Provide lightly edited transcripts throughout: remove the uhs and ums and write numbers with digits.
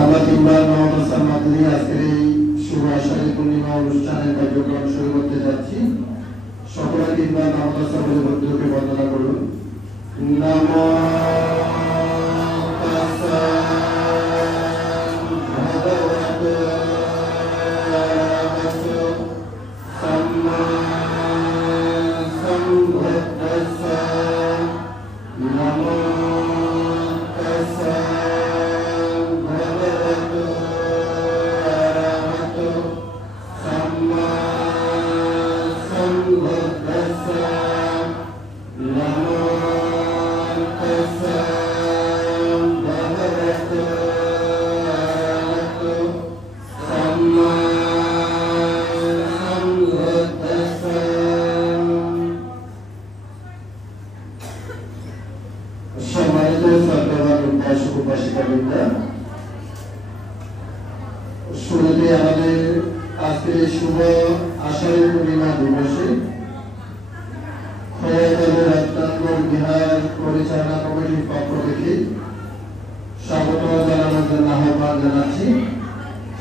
আমরা তিনবার মাদ্রাসা মাদনী আজকের এই শুভ আষাঢ়ী পূর্ণিমা অনুষ্ঠানের কার্যক্রম শুরু করতে যাচ্ছি। সকলে তিনবার মাদ্রাসা বলে বন্ধুকে বন্দনা করুন। নমো তাস্সা ভগবতো আরহাতো সাম্মা সম্বুদ্ধাস্সা। নমো তাস্সা ভগবতো আরহাতো সাম্মা সম্বুদ্ধাস্সা। নমো তাস্সা ভগবতো আরহাতো সাম্মা সম্বুদ্ধাস্সা। সম্মানিত শ্রদ্ধাবান উপাসক উপাসিকাবৃন্দ, শুরুতে আমাদের আজকের এই শুভ আষাঢ়ী পূর্ণিমা দিবসে খোয়াইবাজার রত্নাঙ্গর বিহার পরিচালনা কমিটির পক্ষ থেকে স্বাগত জানানোর জন্য আহ্বান জানাচ্ছি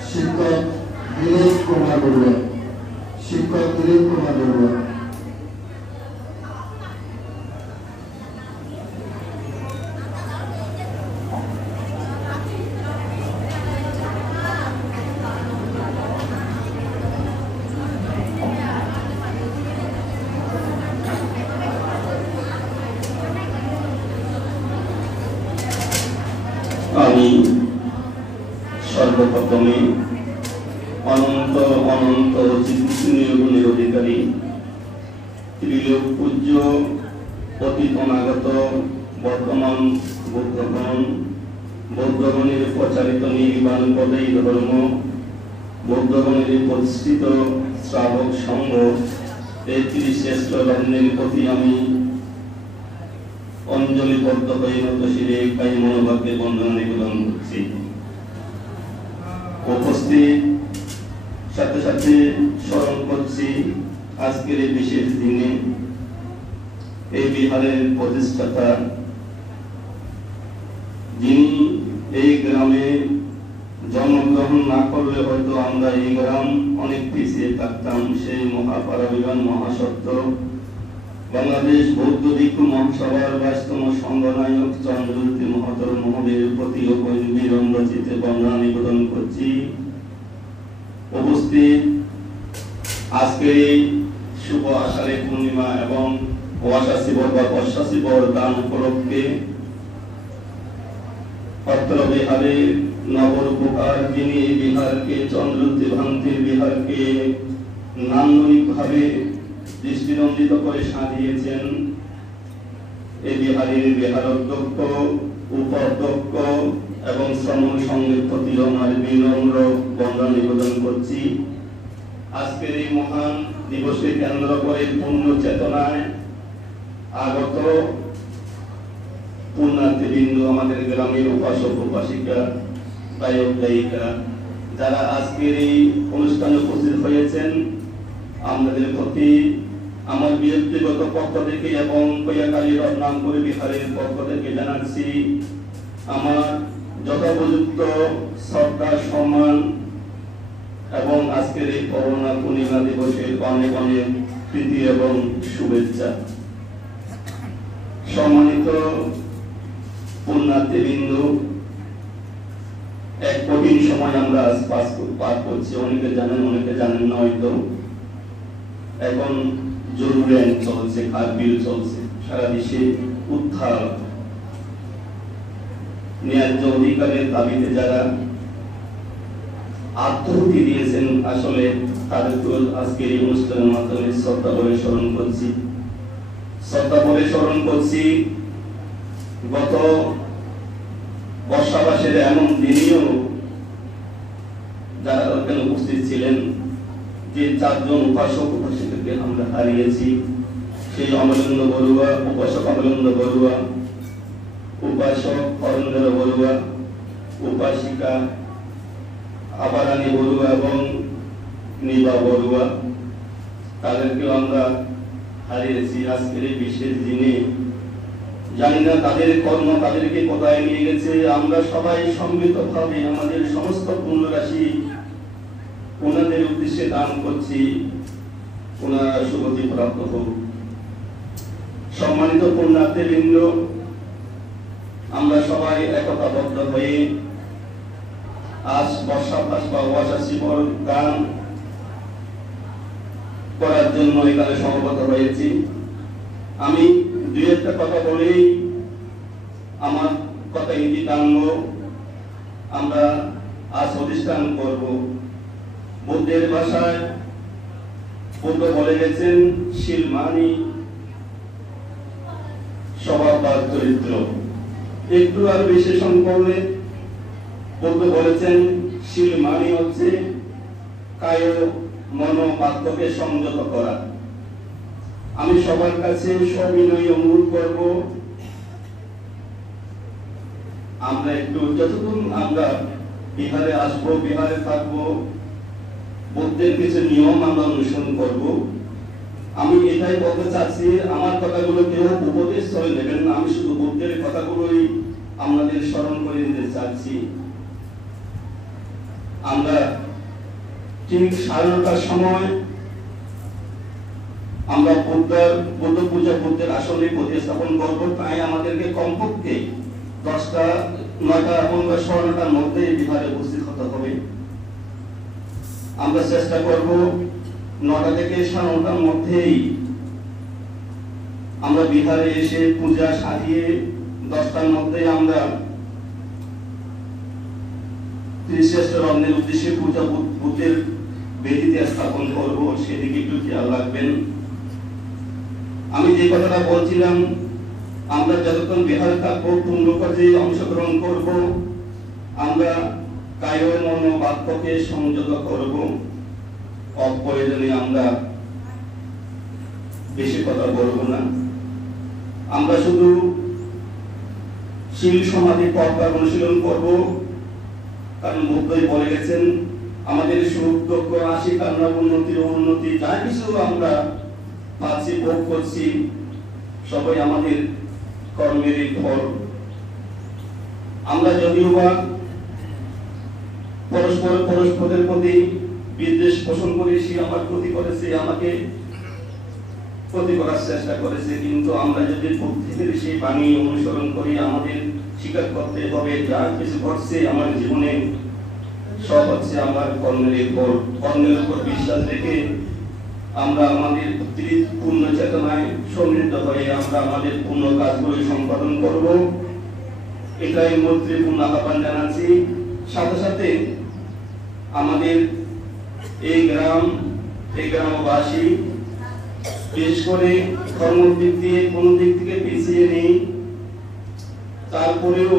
শিক্ষক দিলীপ কুমার বড়ুয়া। শিক্ষক দিলীপ কুমার বড়ুয়া। আমি সর্বপ্রথমে অনন্ত অনন্ত চিত্তনীয় গুণের অধিকারী ত্রিলোক পূজ্য অতীত অনাগত বর্তমান বৌদ্ধগণের প্রচারিত নির্বাণ পদেই ধর্ম বৌদ্ধগণের প্রতিষ্ঠিত শ্রাবক সংঘ এই শ্রেষ্ঠ ধর্মের প্রতি আমি অঞ্জলিবদ্ধ হয়ে নত শিরে কাই মনোভাবকে বন্দনা নিবেদন করছি। উপস্থিত সাথে সাথে স্মরণ করছি আজকের এই বিশেষ দিনে এই বিহারের প্রতিষ্ঠাতা, যিনি এই গ্রামে জন্মগ্রহণ না করলে হয়তো আমরা এই গ্রাম অনেক পিছিয়ে থাকতাম। সেই মহাপারাবিবান মহাসত্য বাংলাদেশ বৌদ্ধ ভিক্ষু মহাসভার 22তম সংঘনায়ক চন্দ্রজ্যোতি মহাতর মহোদয়ের প্রতি বিনম্রচিতে বন্দনা নিবেদন করছি। উপস্থিত আজকের এই শুভ আষাঢ়ী পূর্ণিমা এবং ওয়াশাশিবর বা বর্ষাশিবর দান উপলক্ষে অত্র বিহারের নবরূপকার, যিনি এই বিহারকে চন্দ্রজ্যোতি ভান্তির বিহারকে নান্দনিকভাবে দৃষ্টিনন্দিত করে সাজিয়েছেন, এই বিহারের বিহারাধ্যক্ষ, উপাধ্যক্ষ এবং শ্রমণ সংঘের প্রতি আমার বিনম্র বন্দনা নিবেদন করছি। আজকের এই মহান দিবসকে কেন্দ্র করে পূর্ণ চেতনায় আগত পুণ্যার্থীবৃন্দ, আমাদের গ্রামের উপাসক উপাসিকা, গায়ক গায়িকা, যারা আজকের এই অনুষ্ঠানে উপস্থিত হয়েছেন, আমাদের প্রতি আমার ব্যক্তিগত পক্ষ থেকে এবং কৈয়াকালী রত্নাঙ্গর বিহারের পক্ষ থেকে জানাচ্ছি আমার যথোপযুক্ত শ্রদ্ধা সম্মান এবং আজকের এই করোনা পূর্ণিমা দিবসের অনেক অনেক প্রীতি এবং শুভেচ্ছা। সম্মানিত পুণ্যার্থীবৃন্দ, এক কঠিন সময় আমরা আজ পার করছি। অনেকে জানেন, অনেকে জানেন না হয়তো। এখন জরুরি আইন চলছে, কারফিউ চলছে, সারা দেশে উত্থান ন্যায্য অধিকারের দাবিতে যারা আত্মহুতি দিয়েছেন, আসলে তাদেরকে আজকের এই অনুষ্ঠানের মাধ্যমে শ্রদ্ধা করে স্মরণ করছি। গত বর্ষাবাসের এমন দিনেও যারা ওখানে উপস্থিত ছিলেন, যে 4 জন উপাসক উপাসিকাকে আমরা হারিয়েছি। সেই অমলেন্দ্র বড়ুয়া, উপাসক অমলেন্দ্র বড়ুয়া, উপাসক অরুণেন্দ্র বড়ুয়া, উপাসিকা আবারানী বড়ুয়া এবং নিবা বড়ুয়া, তাদেরকেও আমরা হারিয়েছি আজকের এই বিশেষ দিনে। জানি না তাদের কর্ম তাদেরকে কোথায় নিয়ে গেছে। আমরা সবাই সম্মিলিতভাবে আমাদের সমস্ত পুণ্যরাশি ওনাদের উদ্দেশ্যে দান করছি, ওনারা সুগতি প্রাপ্ত হোক। সম্মানিত পুণ্যার্থীবৃন্দ, আমরা সবাই একতাবদ্ধ হয়ে আজ বর্ষাপাস বা ওয়াসাশিবর গান করার জন্য এখানে সমবেত হয়েছি। আমি দুই একটা কথা বলেই আমার কথা ইতি টানব। আমরা আজ অধিষ্ঠান করব। বুদ্ধের ভাষায় বুদ্ধ বলে গেছেন শীল মানি স্বভাব বা চরিত্র। একটু আর বিশেষণ করলে বুদ্ধ বলেছেন শীল মানি হচ্ছে কায় মন বাক্যকে সংযত করা। আমি সবার কাছে সবিনয়ী অনুরোধ করব, আমরা একটু যতক্ষণ আমরা বিহারে আসবো, বিহারে থাকবো, বুদ্ধের কিছু নিয়ম আমরা অনুসরণ করব। আমি এটাই বলতে চাচ্ছি, আমার কথাগুলো কেউ উপদেশ করে নেবেন না, আমি শুধু বুদ্ধের কথাগুলোই আমাদের স্মরণ করে দিতে চাচ্ছি। আমরা ঠিক 9:30টার সময় আমরা বুদ্ধ পূজা বুদ্ধের আসনে প্রতিস্থাপন করবো। তাই আমাদেরকে কমপক্ষে 10টা 9টা এবং 9:15টার মধ্যে বিহারে উপস্থিত হতে হবে। আমরা চেষ্টা করব 9টা থেকে 9:30টার মধ্যেই আমরা বিহারে এসে পূজা সাজিয়ে 10টার মধ্যে আমরা শ্রেষ্ঠ রত্নের উদ্দেশ্যে পূজা বুদ্ধের বেদিতে স্থাপন করব। সেদিকে একটু খেয়াল রাখবেন। আমি যে কথাটা বলছিলাম, আমরা যতক্ষণ বিহারে থাকবো পূর্ণ কাজে অংশগ্রহণ করব। আমরা কায় মন বাক্যকে সংযত করব। অপ্রয়োজনে আমরা বেশি কথা বলবো না। আমরা শুধু শীল সমাধি পর্দার অনুশীলন করব। কারণ বুদ্ধই বলে গেছেন আমাদের সুখ দুঃখ আসি কান্না উন্নতি যা কিছু আমরা পাচ্ছি ভোগ করছি সবাই আমাদের কর্মেরই ফল। আমরা যদিও বা পরস্পরের প্রতি বিদ্বেষ পোষণ করি, সে আমার ক্ষতি করেছে, আমাকে ক্ষতি করার চেষ্টা করেছে, কিন্তু আমরা যদি বুদ্ধির সেই বাণী অনুসরণ করি, আমাদের স্বীকার করতে হবে যা কিছু ঘটছে আমার জীবনে সব হচ্ছে আমার কর্মের উপর বিশ্বাস রেখে আমরা আমাদের পূর্ণ চেতনায় সমৃদ্ধ হয়ে আমরা আমাদের পূর্ণ কাজগুলো সম্পাদন করব। এটাই মৈত্রীপূর্ণ আহ্বান জানাচ্ছি। সাথে সাথে আমাদের এই গ্রামবাসী বিশেষ করে ধর্মের দিক দিয়ে কোনো দিক থেকে পিছিয়ে নেই। তারপরেও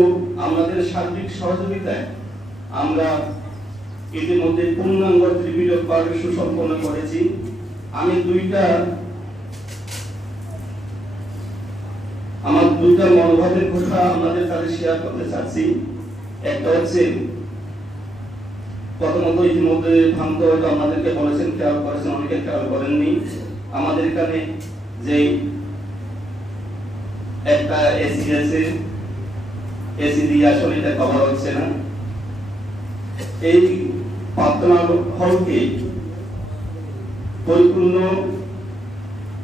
আমাদের সার্বিক সহযোগিতায় আমরা ইতিমধ্যে পূর্ণাঙ্গ ত্রিপিটক পাঠ সুসম্পন্ন করেছি। আমি আমার দুইটা মনোভাবের কথা আমাদের সাথে শেয়ার করতে চাচ্ছি। একটা হচ্ছে প্রথমত ইতিমধ্যে ভান্ত হয়তো আমাদেরকে বলেছেন, খেয়াল করেছেন, অনেকে খেয়াল করেননি। আমাদের এখানে যে একটা এসি আছে, এসি দিয়ে আসলে এটা কভার হচ্ছে না। এই প্রার্থনা হলকে পরিপূর্ণ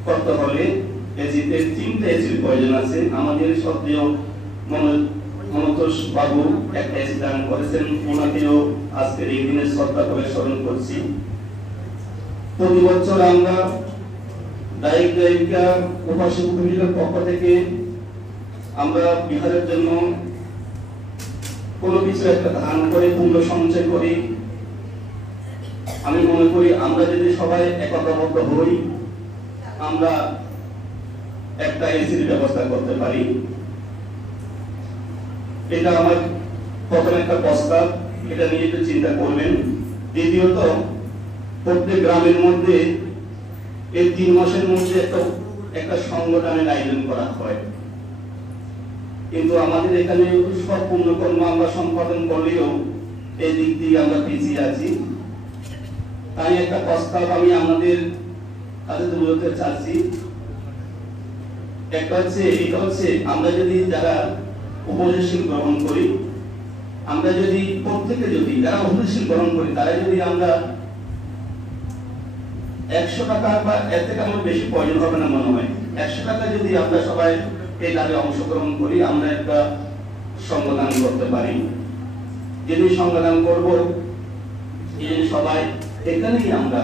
করতে হলে এসিতে 3টা এসির প্রয়োজন আছে। আমাদের সত্ত্বেও মনোতোষ বাবু একটা এসি দান করেছেন, ওনাকেও আজকের এই দিনে শ্রদ্ধা করে স্মরণ করছি। প্রতি বছর আমরা দায়িকা উপাসক কমিটির পক্ষ থেকে আমরা বিহারের জন্য কোনো কিছু একটা দান করে পুণ্য সঞ্চয় করি। আমি মনে করি আমরা যদি সবাই একতাবদ্ধ হই, আমরা একটা এসির ব্যবস্থা করতে পারি। এটা আমার প্রথম একটা প্রস্তাব, এটা নিয়ে একটু চিন্তা করবেন। দ্বিতীয়ত, প্রত্যেক গ্রামের মধ্যে এই 3 মাসের মধ্যে একটা সংগঠনের আয়োজন করা হয়, কিন্তু আমাদের এখানে সব পুণ্যকর্ম আমরা সম্পাদন করলেও এই দিক দিয়ে আমরা পিছিয়ে আছি। তাই একটা প্রস্তাব আমি আমাদের কাছে তুলে ধরতে চাচ্ছি। একটা হচ্ছে এটা হচ্ছে আমরা যদি যারা উপদেশশীল গ্রহণ করি, আমরা যদি প্রত্যেকে যদি যারা উপদেশশীল গ্রহণ করি তারা যদি আমরা 100 টাকা বা এর থেকে আমার বেশি প্রয়োজন হবে না মনে হয়, 100 টাকা যদি আমরা সবাই এই দাবি অংশগ্রহণ করি আমরা একটা সংগঠন করতে পারি। যদি সংগঠন করব এই সবাই এখানেই আমরা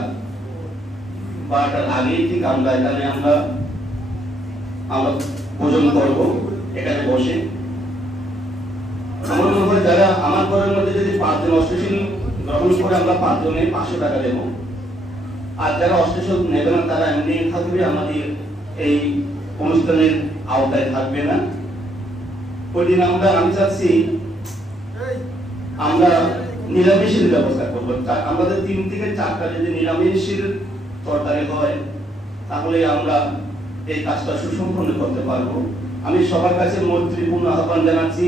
বারোটার আগেই ঠিক আমরা এখানে আমরা ভোজন করব এখানে বসে। আমার মনে হয় যারা আমার ঘরের মধ্যে যদি 5 জন অষ্টশীল গ্রহণ করে আমরা 5 জনে 500 টাকা দেব, আর যারা অষ্টশীল নেবে না তারা এমনি থাকবে, আমাদের এই অনুষ্ঠানের আওতায় থাকবে না। ওই দিন আমি চাচ্ছি আমরা নিরামিষের ব্যবস্থা করব। আমাদের 3 থেকে 4টা যদি নিরামিষের তরকারি হয় তাহলে আমরা এই কাজটা সুসম্পন্ন করতে পারবো। আমি সবার কাছে মৈত্রীপূর্ণ আহ্বান জানাচ্ছি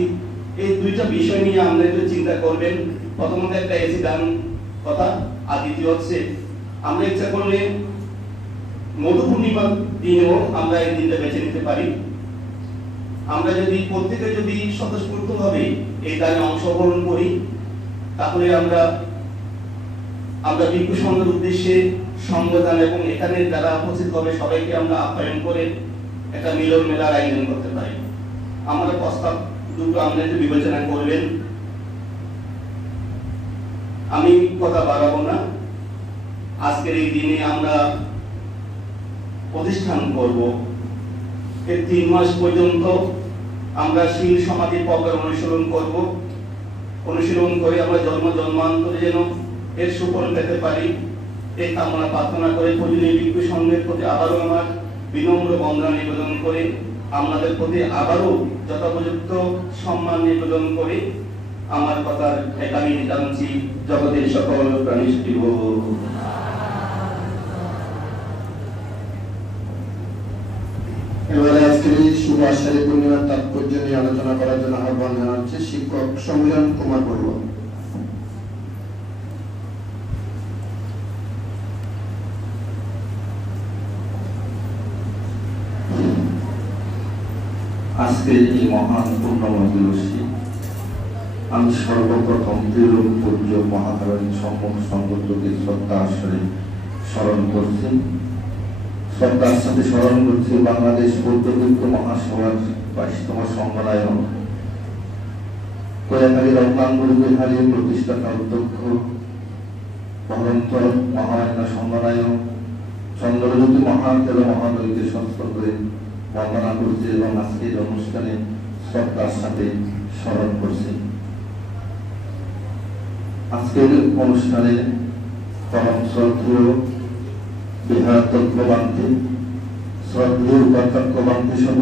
এই 2টা বিষয় নিয়ে আমরা একটু চিন্তা করবেন। প্রথমত একটা এসি দান কথা, আর দ্বিতীয় হচ্ছে আমরা ইচ্ছা করলে মধু পূর্ণিমার দিনেও আমরা এই দিনটা বেছে নিতে পারি। আমরা যদি প্রত্যেকে যদি স্বতঃস্ফূর্তভাবে এই দানে অংশগ্রহণ করি তাহলে আমরা ভিক্ষু সংঘের উদ্দেশ্যে সংগঠন এবং এখানে যারা উপস্থিত হবে সবাইকে আমরা আপ্যায়ন করে একটা মিলন মেলার আয়োজন করতে পারি। আমরা প্রস্তাব দুটো আমরা একটু বিবেচনা করবেন। আমি কথা বাড়াবো না। আজকের এই দিনে আমরা প্রতিষ্ঠান করব, এই 3 মাস পর্যন্ত আমরা শীল সমাধি পর্বের অনুশীলন করব। অনুশীলন করে আমরা জন্মান্তরে যেন এর সুফল পেতে পারি এই কামনা প্রার্থনা করে পূজনীয় ভিক্ষু সংঘের প্রতি আবারও আমার বিনম্র বন্দনা নিবেদন করে আমাদের প্রতি আবারও যথোপযুক্ত সম্মান নিবেদন করে আমার কথার একামি জানাচ্ছি জগতের সকল প্রাণী শিব। এবারে আজকের এই শুভ আষাঢ়ী পূর্ণিমার তাৎপর্য নিয়ে আলোচনা করার জন্য আহ্বান জানাচ্ছি শিক্ষক সমীরণ কুমার বড়ুয়া। আজকের এই মহান পূর্ণময় দিবসে আমি সর্বপ্রথম তিরুপ পূজ্য মহাকারণী সম্মুখ সংগঠনকে শ্রদ্ধার সাথে স্মরণ করছি। শ্রদ্ধার সাথে স্মরণ করছি বাংলাদেশ বৌদ্ধ ভিক্ষু মহাসভার 22তম সম্মেলন কয়াকালী রত্নাঙ্গুরী বিহারীর প্রতিষ্ঠাতা অধ্যক্ষ মহন্তর মহামান্য সম্মানায়ক চন্দ্রজ্যোতি মহাদেব মহাদয়কে সত্য করে বন্দনা করছি এবং আজকের অনুষ্ঠানে শ্রদ্ধার সাথে স্মরণ করছি। আজকের অনুষ্ঠানে পরম শ্রদ্ধেয় বিহারাধ্যক্ষ বান্তি, শ্রদ্ধেয় উপাধ্যক্ষ বান্তি সহ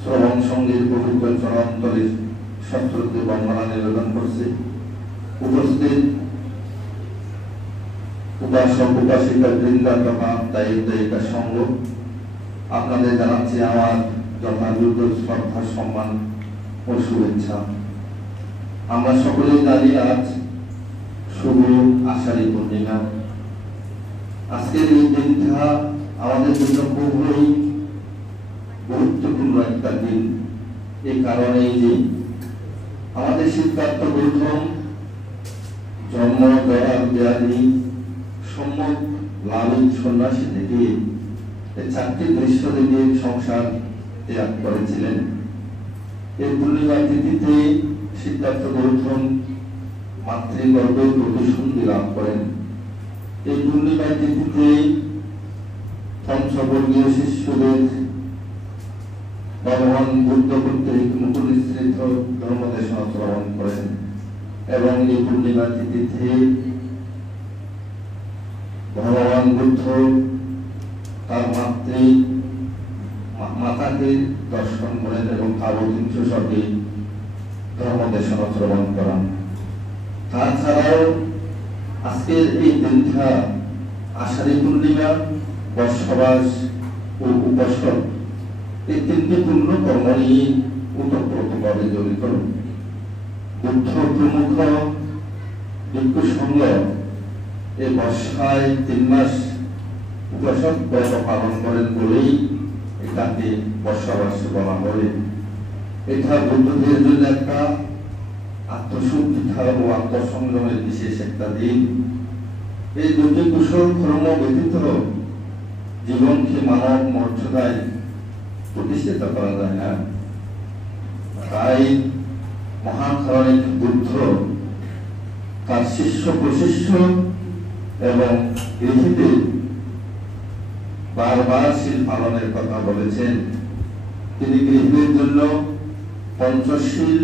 শ্রবণ সঙ্গীর পবিত্র চরণতলে সশ্রদ্ধে বন্দনা নিবেদন করছি। উপস্থিত উপাসক উপাসিকা বৃন্দা তথা দায়িক দায়িকা সঙ্গ আপনাদের জানাচ্ছি আমার যথাযোগ্য শ্রদ্ধা সম্মান ও শুভেচ্ছা। আমরা সকলেই জানি আজ শুভ আষাঢ়ী পূর্ণিমা। আজকের এই দিনটা আমাদের জন্য খুবই গুরুত্বপূর্ণ একটা দিন। এই কারণেই যে আমাদের সিদ্ধার্থ গৌতম জন্ম দয়াল জ্ঞানী সম্যক লালিত সন্ন্যাসী থেকে 4টি দৃশ্য দেখে সংসার ত্যাগ করেছিলেন। এই পূর্ণিমা তিথিতে সিদ্ধার্থ গৌতম মাতৃগর্ভে প্রতিসন্ধি লাভ করেন। এই পূর্ণিমা তিথিতে পঞ্চবর্গীয় শিষ্যদের ভগবান বুদ্ধ কর্তৃক মুখনিসৃত ধর্মদেশনা শ্রবণ করেন এবং এই পূর্ণিমা তিথিতে ভগবান বুদ্ধ তার মাতাকে দর্শন করেন এবং কাবতিংশ সঙ্গে ধর্মদেশনা শ্রবণ করেন। তাছাড়াও আজকের এই দিনটা আষাঢ়ী পূর্ণিমা, বর্ষবাস ও উপাসক এই 3টি পূর্ণ কর্ম নিয়ে ওতপ্রোতভাবে জড়িত। বুদ্ধ প্রমুখ ভিক্ষু সংঘ এই বর্ষায় 3 মাস উপাসক ব্রত পালন করেন বলেই এটাকে বর্ষাবাস বলা হয়। এটা বৌদ্ধদের জন্য একটা আত্মশুদ্ধা ও আত্মসংযমের বিশেষ একটা দিন। এই দুটি কুশল কর্ম ব্যতীত জীবনকে মানব মর্যাদায় প্রতিষ্ঠিত করা যায় না। তাই মহাকারণিক বুদ্ধ তার শিষ্য প্রশিষ্য এবং গৃহীদের বারবার শীল পালনের কথা বলেছেন। তিনি গৃহীদের জন্য পঞ্চশীল,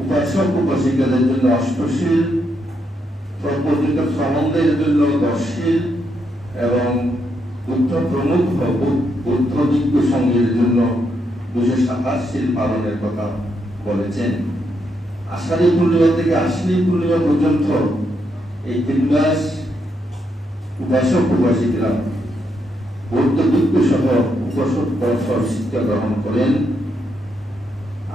উপাসক উপাসিকাদের জন্য অষ্টশীল, প্রপঞ্জিত শ্রমণদের জন্য 10 শীল এবং বুদ্ধ প্রমুখ বুদ্ধ দিব্য সঙ্গের জন্য 227 শীল পালনের কথা বলেছেন। আষাঢ়ী পূর্ণিমা থেকে আশ্বিনী পূর্ণিমা পর্যন্ত এই 3 মাস উপাসক উপাসিকরা বৌদ্ধ দিব্য সহ উপাসক বছর শিক্ষা গ্রহণ করেন।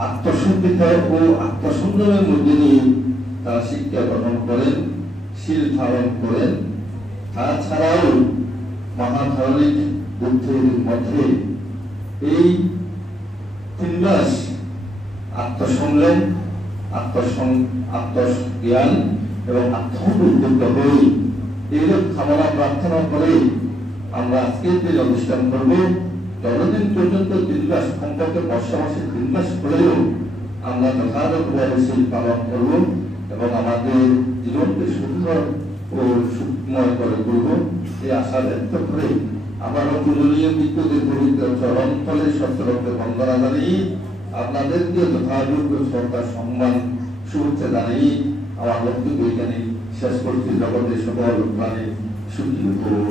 আত্মসংহিতা ও আত্মসংযমের মধ্যে নিয়ে তারা শিক্ষা গ্রহণ করেন, শীল ধারণ করেন। তাছাড়াও মহাধারণিক বুদ্ধের মধ্যে এই 3 মাস আত্মসংযম, আত্মজ্ঞান এবং আত্মউদ্বুদ্ধ হই এইরূপ কামনা প্রার্থনা করে আমরা আজকের দিন অনুষ্ঠান করব। যতদিন পর্যন্ত 3 মাস সম্পর্কে বর্ষা মাসে 3 মাস হলেও আমরা যথাযথভাবে শীল পালন করব এবং আমাদের জীবনকে সুন্দর ও সুখময় করে তুলব এই আশা ব্যক্ত করে আবারও পূজনীয় বিদ্যুতের পবিত্র চরণ তলে সত্যরূপে বন্দনা জানিয়ে আপনাদেরকে যথাযোগ্য শ্রদ্ধা সম্মান শুভেচ্ছা জানিয়ে আমার বক্তব্য এখানে শেষ করছি। জগতের সকল প্রাণী সুখী হোক।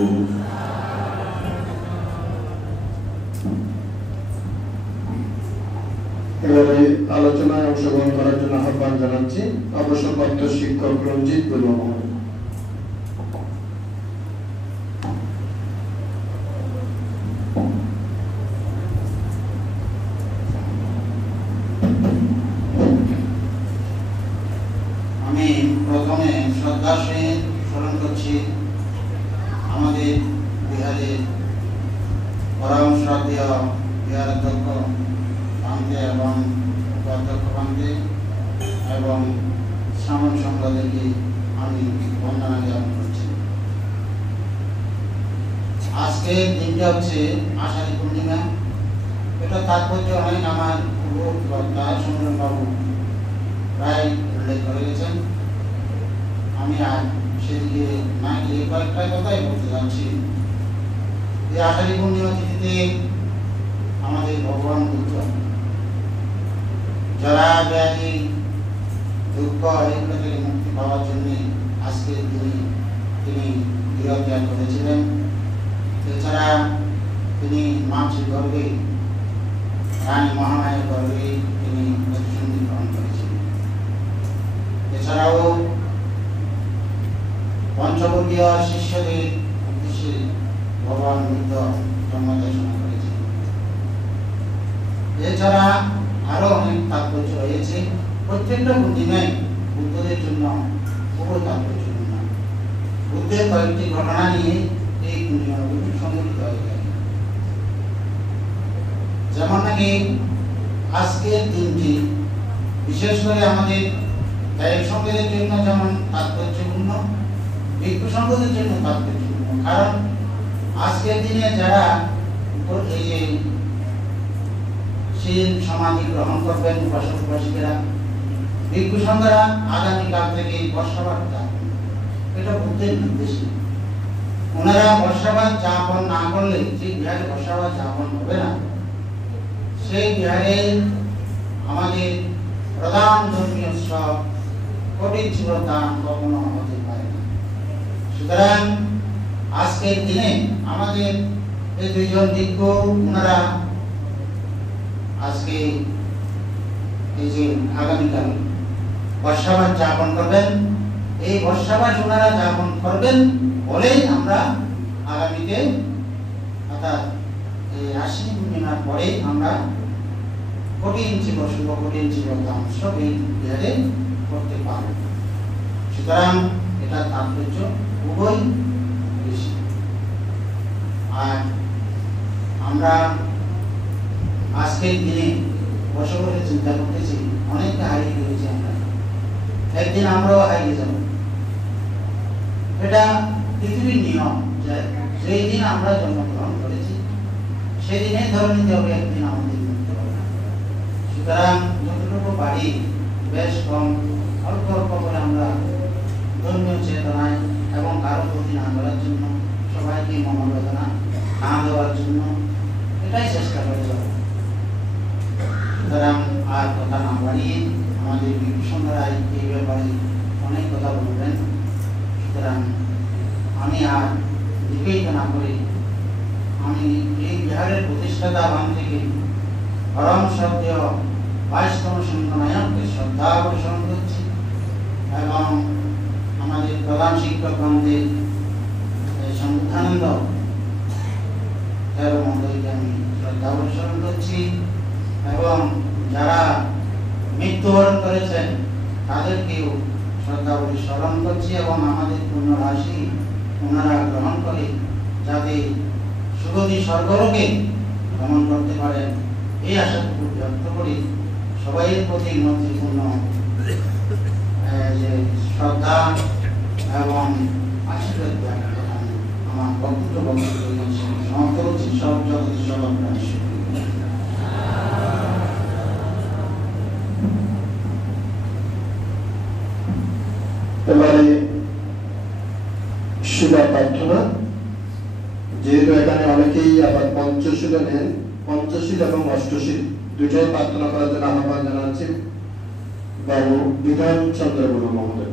এবারে আলোচনায় অংশগ্রহণ করার জন্য আহ্বান জানাচ্ছি অবসরপ্রাপ্ত শিক্ষক রঞ্জিত বড়ুয়া মহোদয়। আমি প্রথমে শ্রদ্ধার সহিত স্মরণ করছি আমাদের বিহারের পরম শ্রদ্ধেয় বিহারাধ্যক্ষ পান্তে এবং উপাধ্যক্ষ পান্তে এবং শ্রাবণ সম্প্রদায়কে আমি বন্দনা জ্ঞাপন করছি। আজকের দিনটা হচ্ছে আষাঢ়ী পূর্ণিমা। এটা তাৎপর্য অনেক আমার পূর্ববক্তা সমরণ বাবু প্রায় উল্লেখ করে গেছেন। আমি আর সেদিকে না গিয়ে কয়েকটা কথাই বলতে যাচ্ছি। এই আষাঢ়ী পূর্ণিমা তিথিতে আমাদের ভগবান বুদ্ধ যারা ব্যাধি দুঃখ এগুলো থেকে মুক্তি পাওয়ার জন্য আজকের দিনে তিনি গৃহত্যাগ করেছিলেন। এছাড়া তিনি মাতৃ গর্ভে রানী মহামায়ের গর্ভে তিনি প্রতিসন্ধি গ্রহণ করেছিলেন। এছাড়াও পঞ্চবর্গীয় শিষ্যদের উদ্দেশ্যে ভগবান বুদ্ধ জন্মদেশনা করেছিলেন। এছাড়া আরো অনেক তাৎপর্য রয়েছে। প্রত্যেকটা পূর্ণিমায় বুদ্ধদের জন্য খুবই তাৎপর্যপূর্ণ। বুদ্ধের কয়েকটি ঘটনা নিয়ে এই পূর্ণিমাগুলি সংগঠিত হয়ে যায়। যেমন নাকি আজকের দিনটি বিশেষ করে আমাদের ত্যাগ সংঘের জন্য যেমন তাৎপর্যপূর্ণ, ভিক্ষু সংঘের জন্য তাৎপর্যপূর্ণ। কারণ আজকের দিনে যারা এই যে শীল সমাধি গ্রহণ করবেন উপাসক উপাসিকেরা, ভিক্ষু সংঘেরা আগামীকাল থেকে বর্ষাবাস যাপন, এটা বুদ্ধের নির্দেশ। ওনারা বর্ষাবাস যাপন না করলে যে বিহারে বর্ষাবাস যাপন হবে না, সেই বিহারে আমাদের প্রধান ধর্মীয় উৎসব কঠিন জীবনদান কখনো হতে পারে না। সুতরাং আজকের দিনে আমাদের এই 2 জন ভিক্ষু ওনারা আজকে এই যে আগামীকাল বর্ষাবাস যাপন করবেন, এই বর্ষাবাস ওনারা যাপন করবেন বলেই আমরা আগামীতে অর্থাৎ এই আশ্বিনী পূর্ণিমার পরে আমরা কঠিন জীবন শুভ কঠিন জীবনদান সব এই বিহারে করতে পারব। সুতরাং এটা তাৎপর্য খুবই বেশি। আর আমরা আজকের দিনে বসে বসে চিন্তা করতেছি অনেকটা হারিয়ে গেছি আমরা, একদিন আমরাও হারিয়ে যাব। এটা পৃথিবীর নিয়ম যে যেই দিন আমরা জন্মগ্রহণ করেছি সেদিনে ধরে নিতে হবে একদিন আমাদের মৃত্যু হবে। সুতরাং যতটুকু পারি বেশ কম অল্প অল্প করে আমরা ধর্মীয় চেতনায় এবং কারো প্রতি না করার জন্য, সবাইকে মনোবেদনা না দেওয়ার জন্য এটাই চেষ্টা করে যাব। সুতরাং আর কথা না বাড়িয়ে আমাদের বিভূষণরাই এই ব্যাপারে অনেক কথা বলবেন। সুতরাং আমি আর বিবেচনা না করে আমি এই বিহারের প্রতিষ্ঠাতা বান থেকে পরম শ্রদ্ধেয় 22তম সংঘনায়ককে শ্রদ্ধা প্রদর্শন করছি এবং আমাদের প্রধান শিক্ষকগণদের সংবিধানন্দ মহোদয়কে আমি শ্রদ্ধা প্রদর্শন করছি এবং যারা মৃত্যুবরণ করেছেন তাদেরকেও শ্রদ্ধা করে স্মরণ করছি এবং আমাদের পুণ্যরাশি ওনারা গ্রহণ করে যাতে সুগতি স্বর্গলোকে ভ্রমণ করতে পারেন এই আশাটুকু ব্যক্ত করি। সবাইয়ের প্রতি মৈত্রীপূর্ণ যে শ্রদ্ধা এবং আশীর্বাদ আমার বক্তব্য সমাপ্ত করছি। সব জগতের সব আপনার এবারে শিলা প্রার্থনা। যেহেতু এখানে অনেকেই আবার পঞ্চশীল নেন, পঞ্চশীল এবং অষ্টশীল দুটোই প্রার্থনা করার জন্য আহ্বান জানাচ্ছি বাবু বিধান চন্দ্র বর্মা মহোদয়।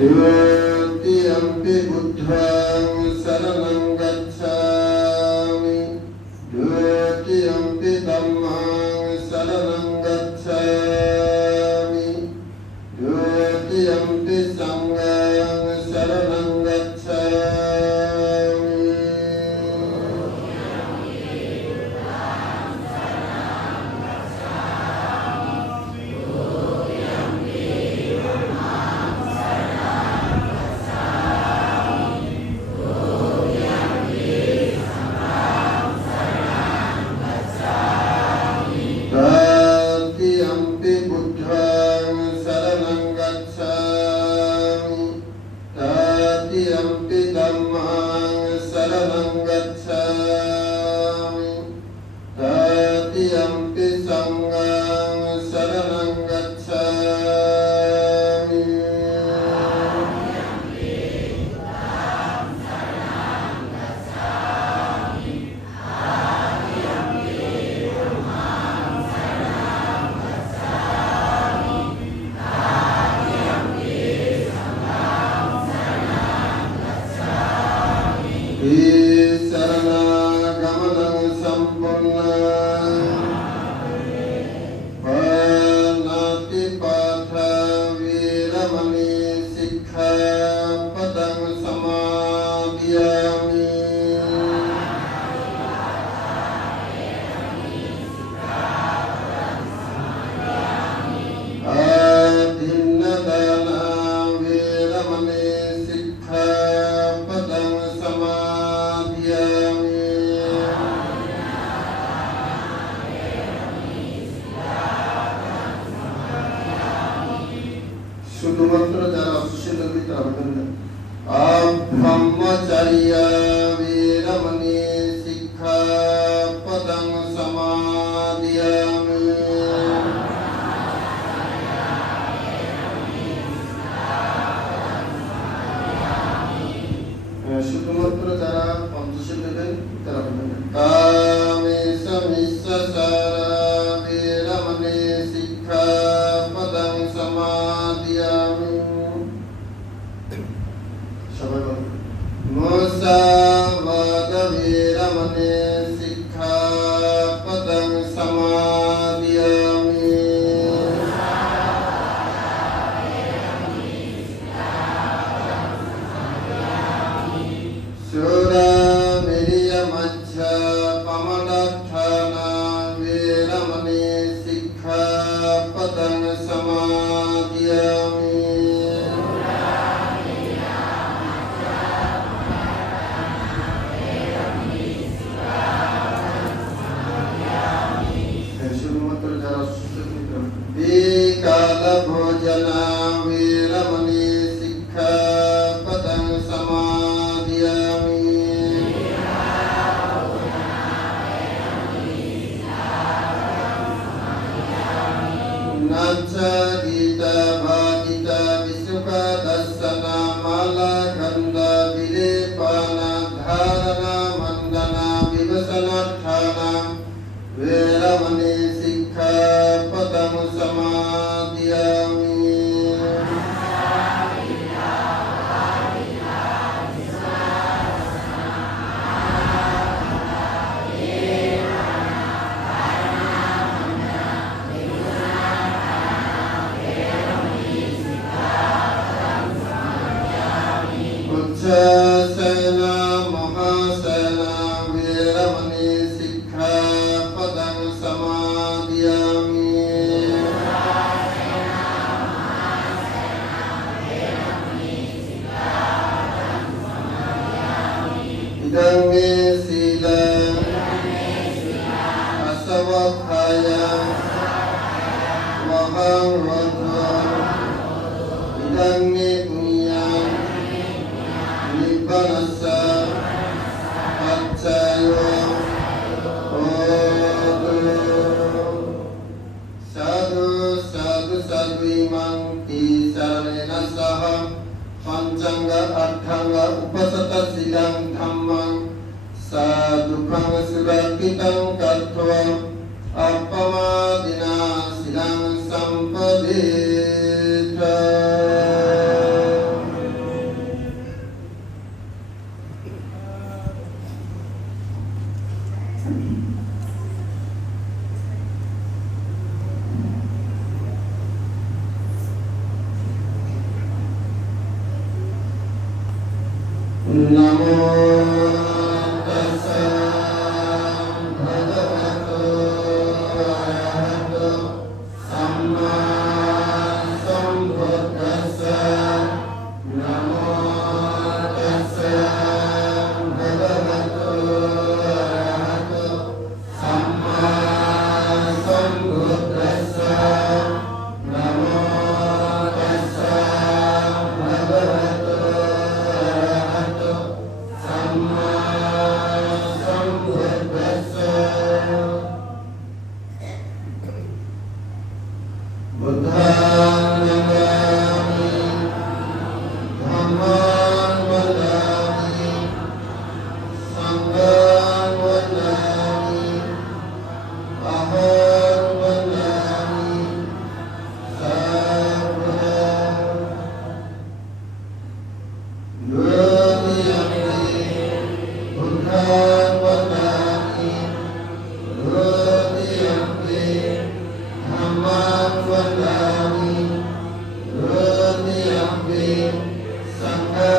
Dutiyampi buddhang saranang gacchami, dutiyampi dhammang saranang gacchami, dutiyampi sanghang saranang gacchami. শুধুমাত্র যারা অসুস্থ তারা বলেন ব্রহ্মচর্য বীরমণি শিক্ষাপদং সমাদিয়ামি। শুধুমাত্র যারা পঞ্চশীল নেবেন তারা বলেন কামেশ মিশ্রসারা বীরমণি শিক্ষাপদং সমাদিয়ামি। সবাই বলেন মুসাবাদ বীরমণি শিক্ষাপদং সমাদিয়ামি। সুরা মিরিয়া মজ্জা পমদাঠানা বীরমণি শিক্ষাপদং সমাদিয়ামি। শুধুমাত্র যারা বিকাল ভোজনা বীরমণি শিক্ষাপদং সমাদিয়ামি। নাচ গীতা ভাগিতা বিশুকা দর্শনা মালা গন্ধা বিলেপানা ধারণা Mandanna বিবসনা ঠানা Birmani শিক্ষাপদং Uccasena Mahasena Viramani Sikkhapadang Samadhiyami. Idang me sila asawakaya wahang wadwa. Idang me punyang nibbanasa accayo odu. Sadhu sadhu sadhu imang tisarena saha pancangga arthanga upasata silang dhammang sadukang surakitang katva appamadina silang sampadita. Namo tassa bhagavato arahato samma sambuddhassa. Namo tassa bhagavato arahato samma sambuddhassa. Namo tassa bhagavato Sama sambuddhassa. Buddhaṃ namami Dhammaṃ vadami Sanghaṃ vadami Aham vadami Sarvadam. Buddhaṃ vadami Rudiyampi Dhammaṃ vadami Rudiyampi Sanghaṃ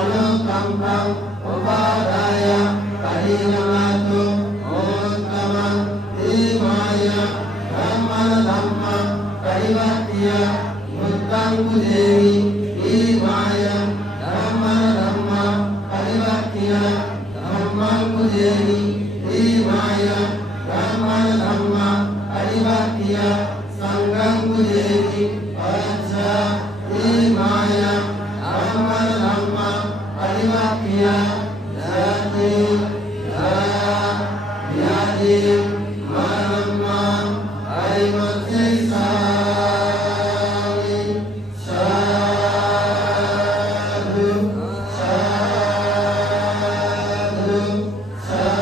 Anukampam upadaya Aribatia, Dhamman Kujeni, Maya, Dhamman Dhamma, Aribatia, Sangam Kujeni, Acha, Maya, Dhamman Dhamma, Aribatia, Jati, Yadi, Manamma, Arimati Sari, Sadhu, Sadhu, Sadhu.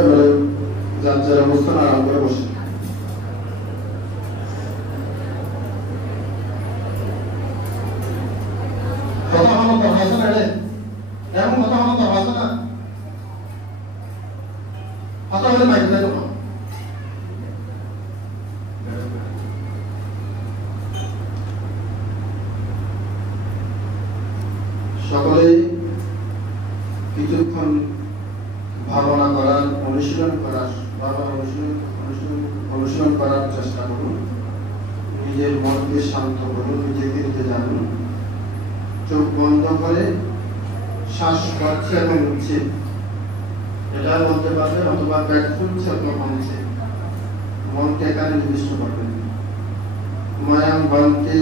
এবারে যার যার অবস্থান আরাম করে বসে। কথা হলো তো ভাষা না রে, এমন কথা হলো তো ভাষা না, কথা হলে মাইক দেয় না। সকলেই কিছুক্ষণ ভাবনা করার অনুশীলন করার চেষ্টা করুন। নিজের মনকে শান্ত করুন, নিজেকে নিজে জানুন। চোখ বন্ধ করে শ্বাস পাচ্ছে এবং উঠছে এটা বলতে পারবেন, অথবা পেট ফুলছে অথবা কমছে। মনকে এখানে নির্দিষ্ট করবেন। মায়াম বন্তি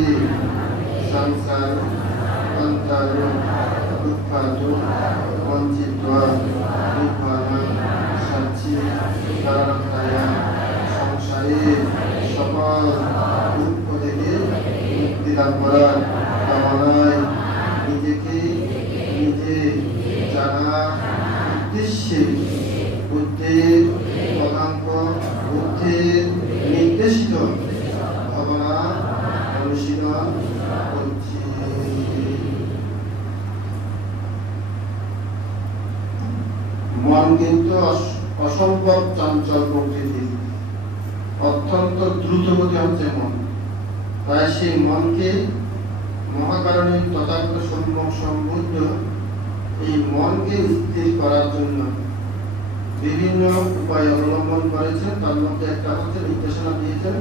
সংসার অন্তর দুঃখাদু বঞ্চিত সংসারে সকল দুঃখ থেকে মুক্তি লাভ করার কামনায় নিজেকে নিজে জানার উদ্দেশ্যে বুদ্ধের পদাঙ্ক, বুদ্ধের নির্দেশিত ভাবনা অনুশীলন করছি। মন কিন্তু অসম্ভব চঞ্চল প্রকৃতির, অত্যন্ত দ্রুতগতি হচ্ছে মন। তাই সেই মনকে মহাকারণিক তথাগত সম্যক সম্বুদ্ধ এই মনকে স্থির করার জন্য বিভিন্ন উপায় অবলম্বন করেছেন। তার মধ্যে একটা হচ্ছে নির্দেশনা দিয়েছেন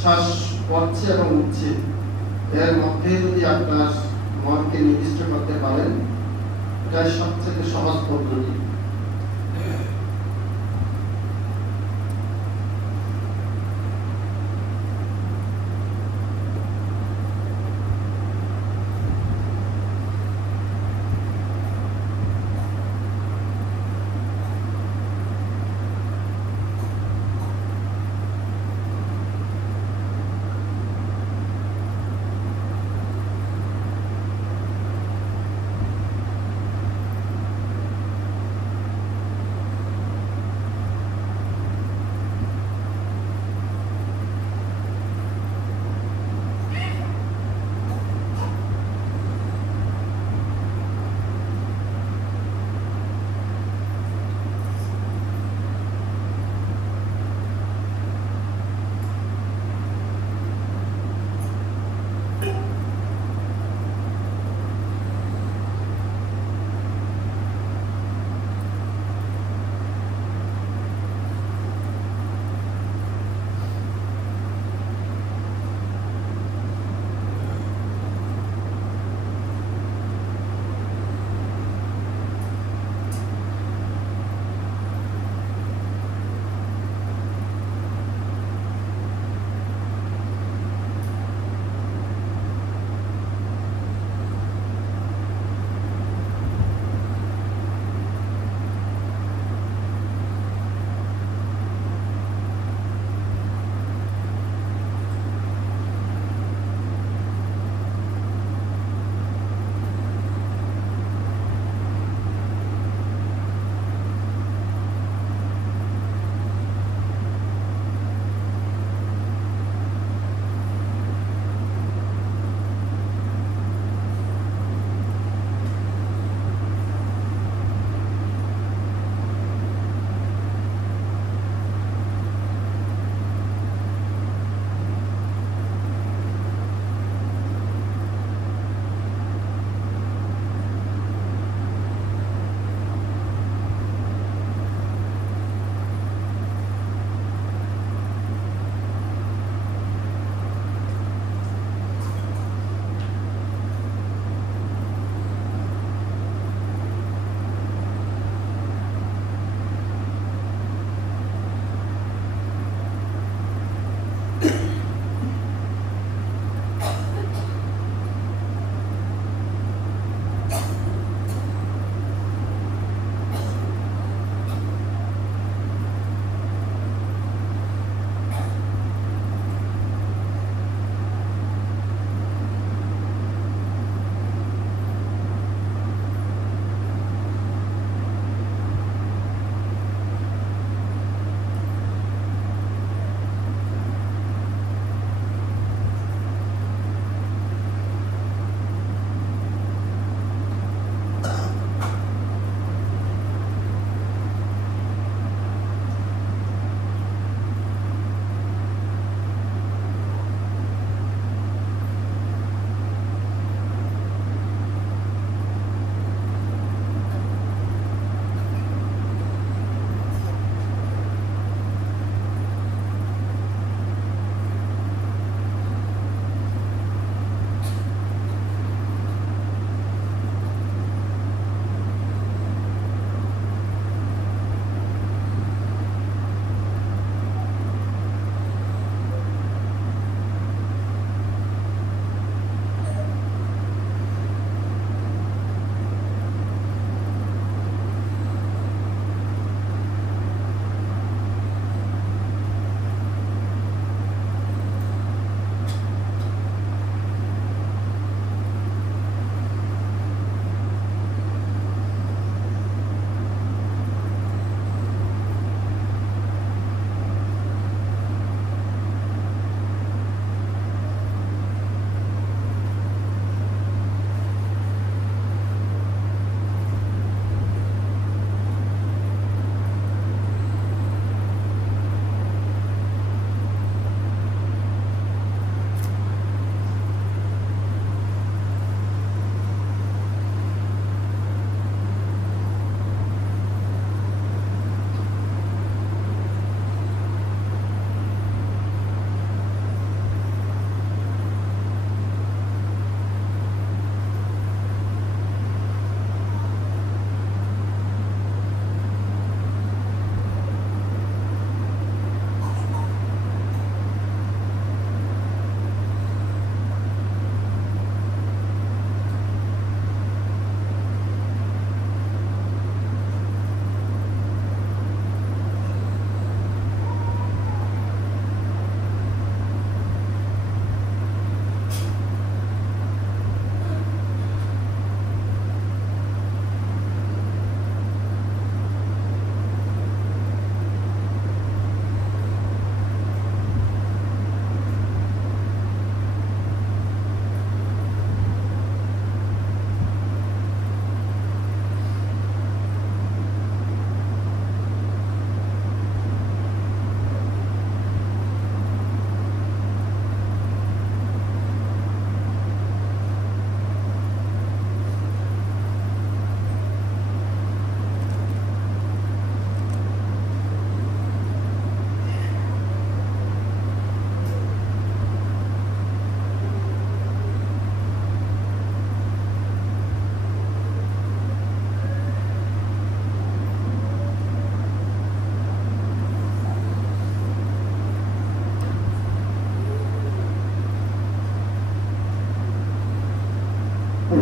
শ্বাস পড়ছে এবং উঠছে, এর মধ্যে যদি আপনার মনকে নির্দিষ্ট করতে পারেন, এটাই সবথেকে সহজ পদ্ধতি।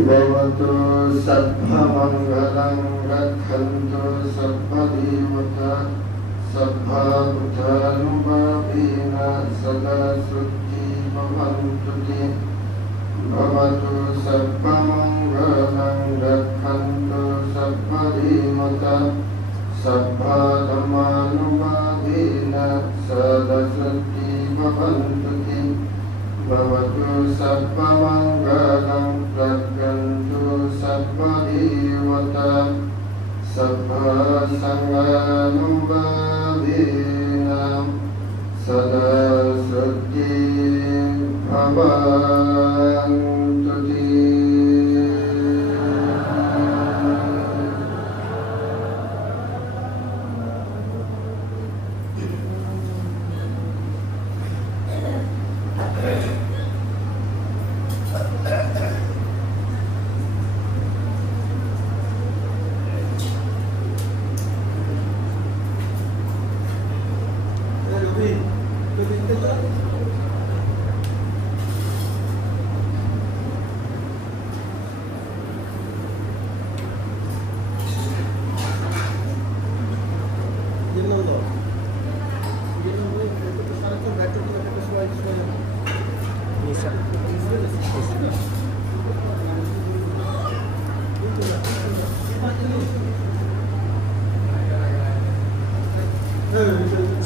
भवतु सर्वमङ्गलं रक्षन्तु सर्वदेवता सर्वभूतानुभावेन सदा शुद्धि भवन्तु ते भवतु सर्वमङ्गलं रक्षन्तु सर्वदेवता सर्वधर्मानुभावेन सदा शुद्धि भवन्तु ते भवतु सर्वमङ्गलं रक्षन्तु सर्वदेवता सर्वसङ्गानुभावेन सदा शुद्धि भवन्तु ते।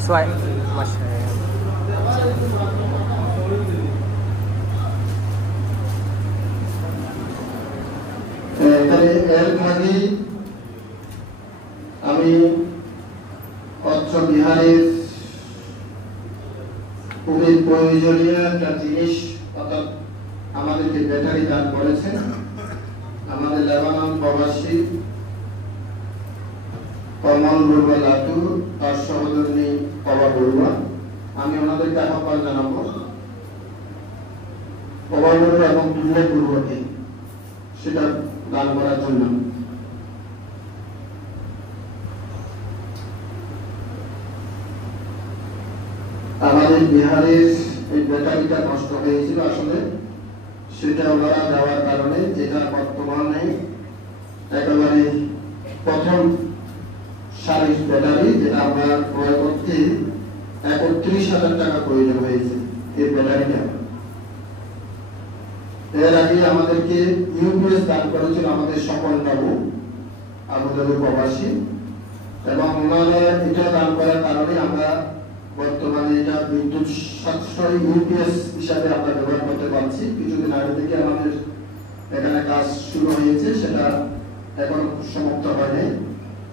Xoay mas এর ভাগে আমি অত্র বিহারের খুবই প্রয়োজনীয় একটা জিনিস অর্থাৎ আমাদেরকে ব্যাটারি দান করেছেন আমাদের লেবানন প্রবাসী কমল বড়ুয়া লাটু তার সহধর্মী কবা বড়ুয়া। আমি ওনাদেরকে আহ্বান জানাবো কবা বড়ুয়া এবং দুর্লভ বড়ুয়াকে সেটা দান করার জন্য। আমাদের বিহারের এই ব্যাটারিটা নষ্ট হয়েছিল আসলে সেটা ওনারা দেওয়ার কারণে যেটা বর্তমানে একেবারে প্রথম সারির ব্যাটারি যেটা আমরা ক্রয় করতে ৩১,০০০ টাকা প্রয়োজন হয়েছে এই ব্যাটারিটা। এর আগে আমাদেরকে ইউপিএস দান করেছিল আমাদের সকল বাবু আবুধাবি প্রবাসী এবং ওনারা এটা দান করার কারণে আমরা বর্তমানে এটা বিদ্যুৎ সাশ্রয়ী ইউপিএস হিসাবে আমরা ব্যবহার করতে পারছি। কিছুদিন আগে থেকে আমাদের এখানে কাজ শুরু হয়েছে, সেটা এখনো সমাপ্ত হয়নি।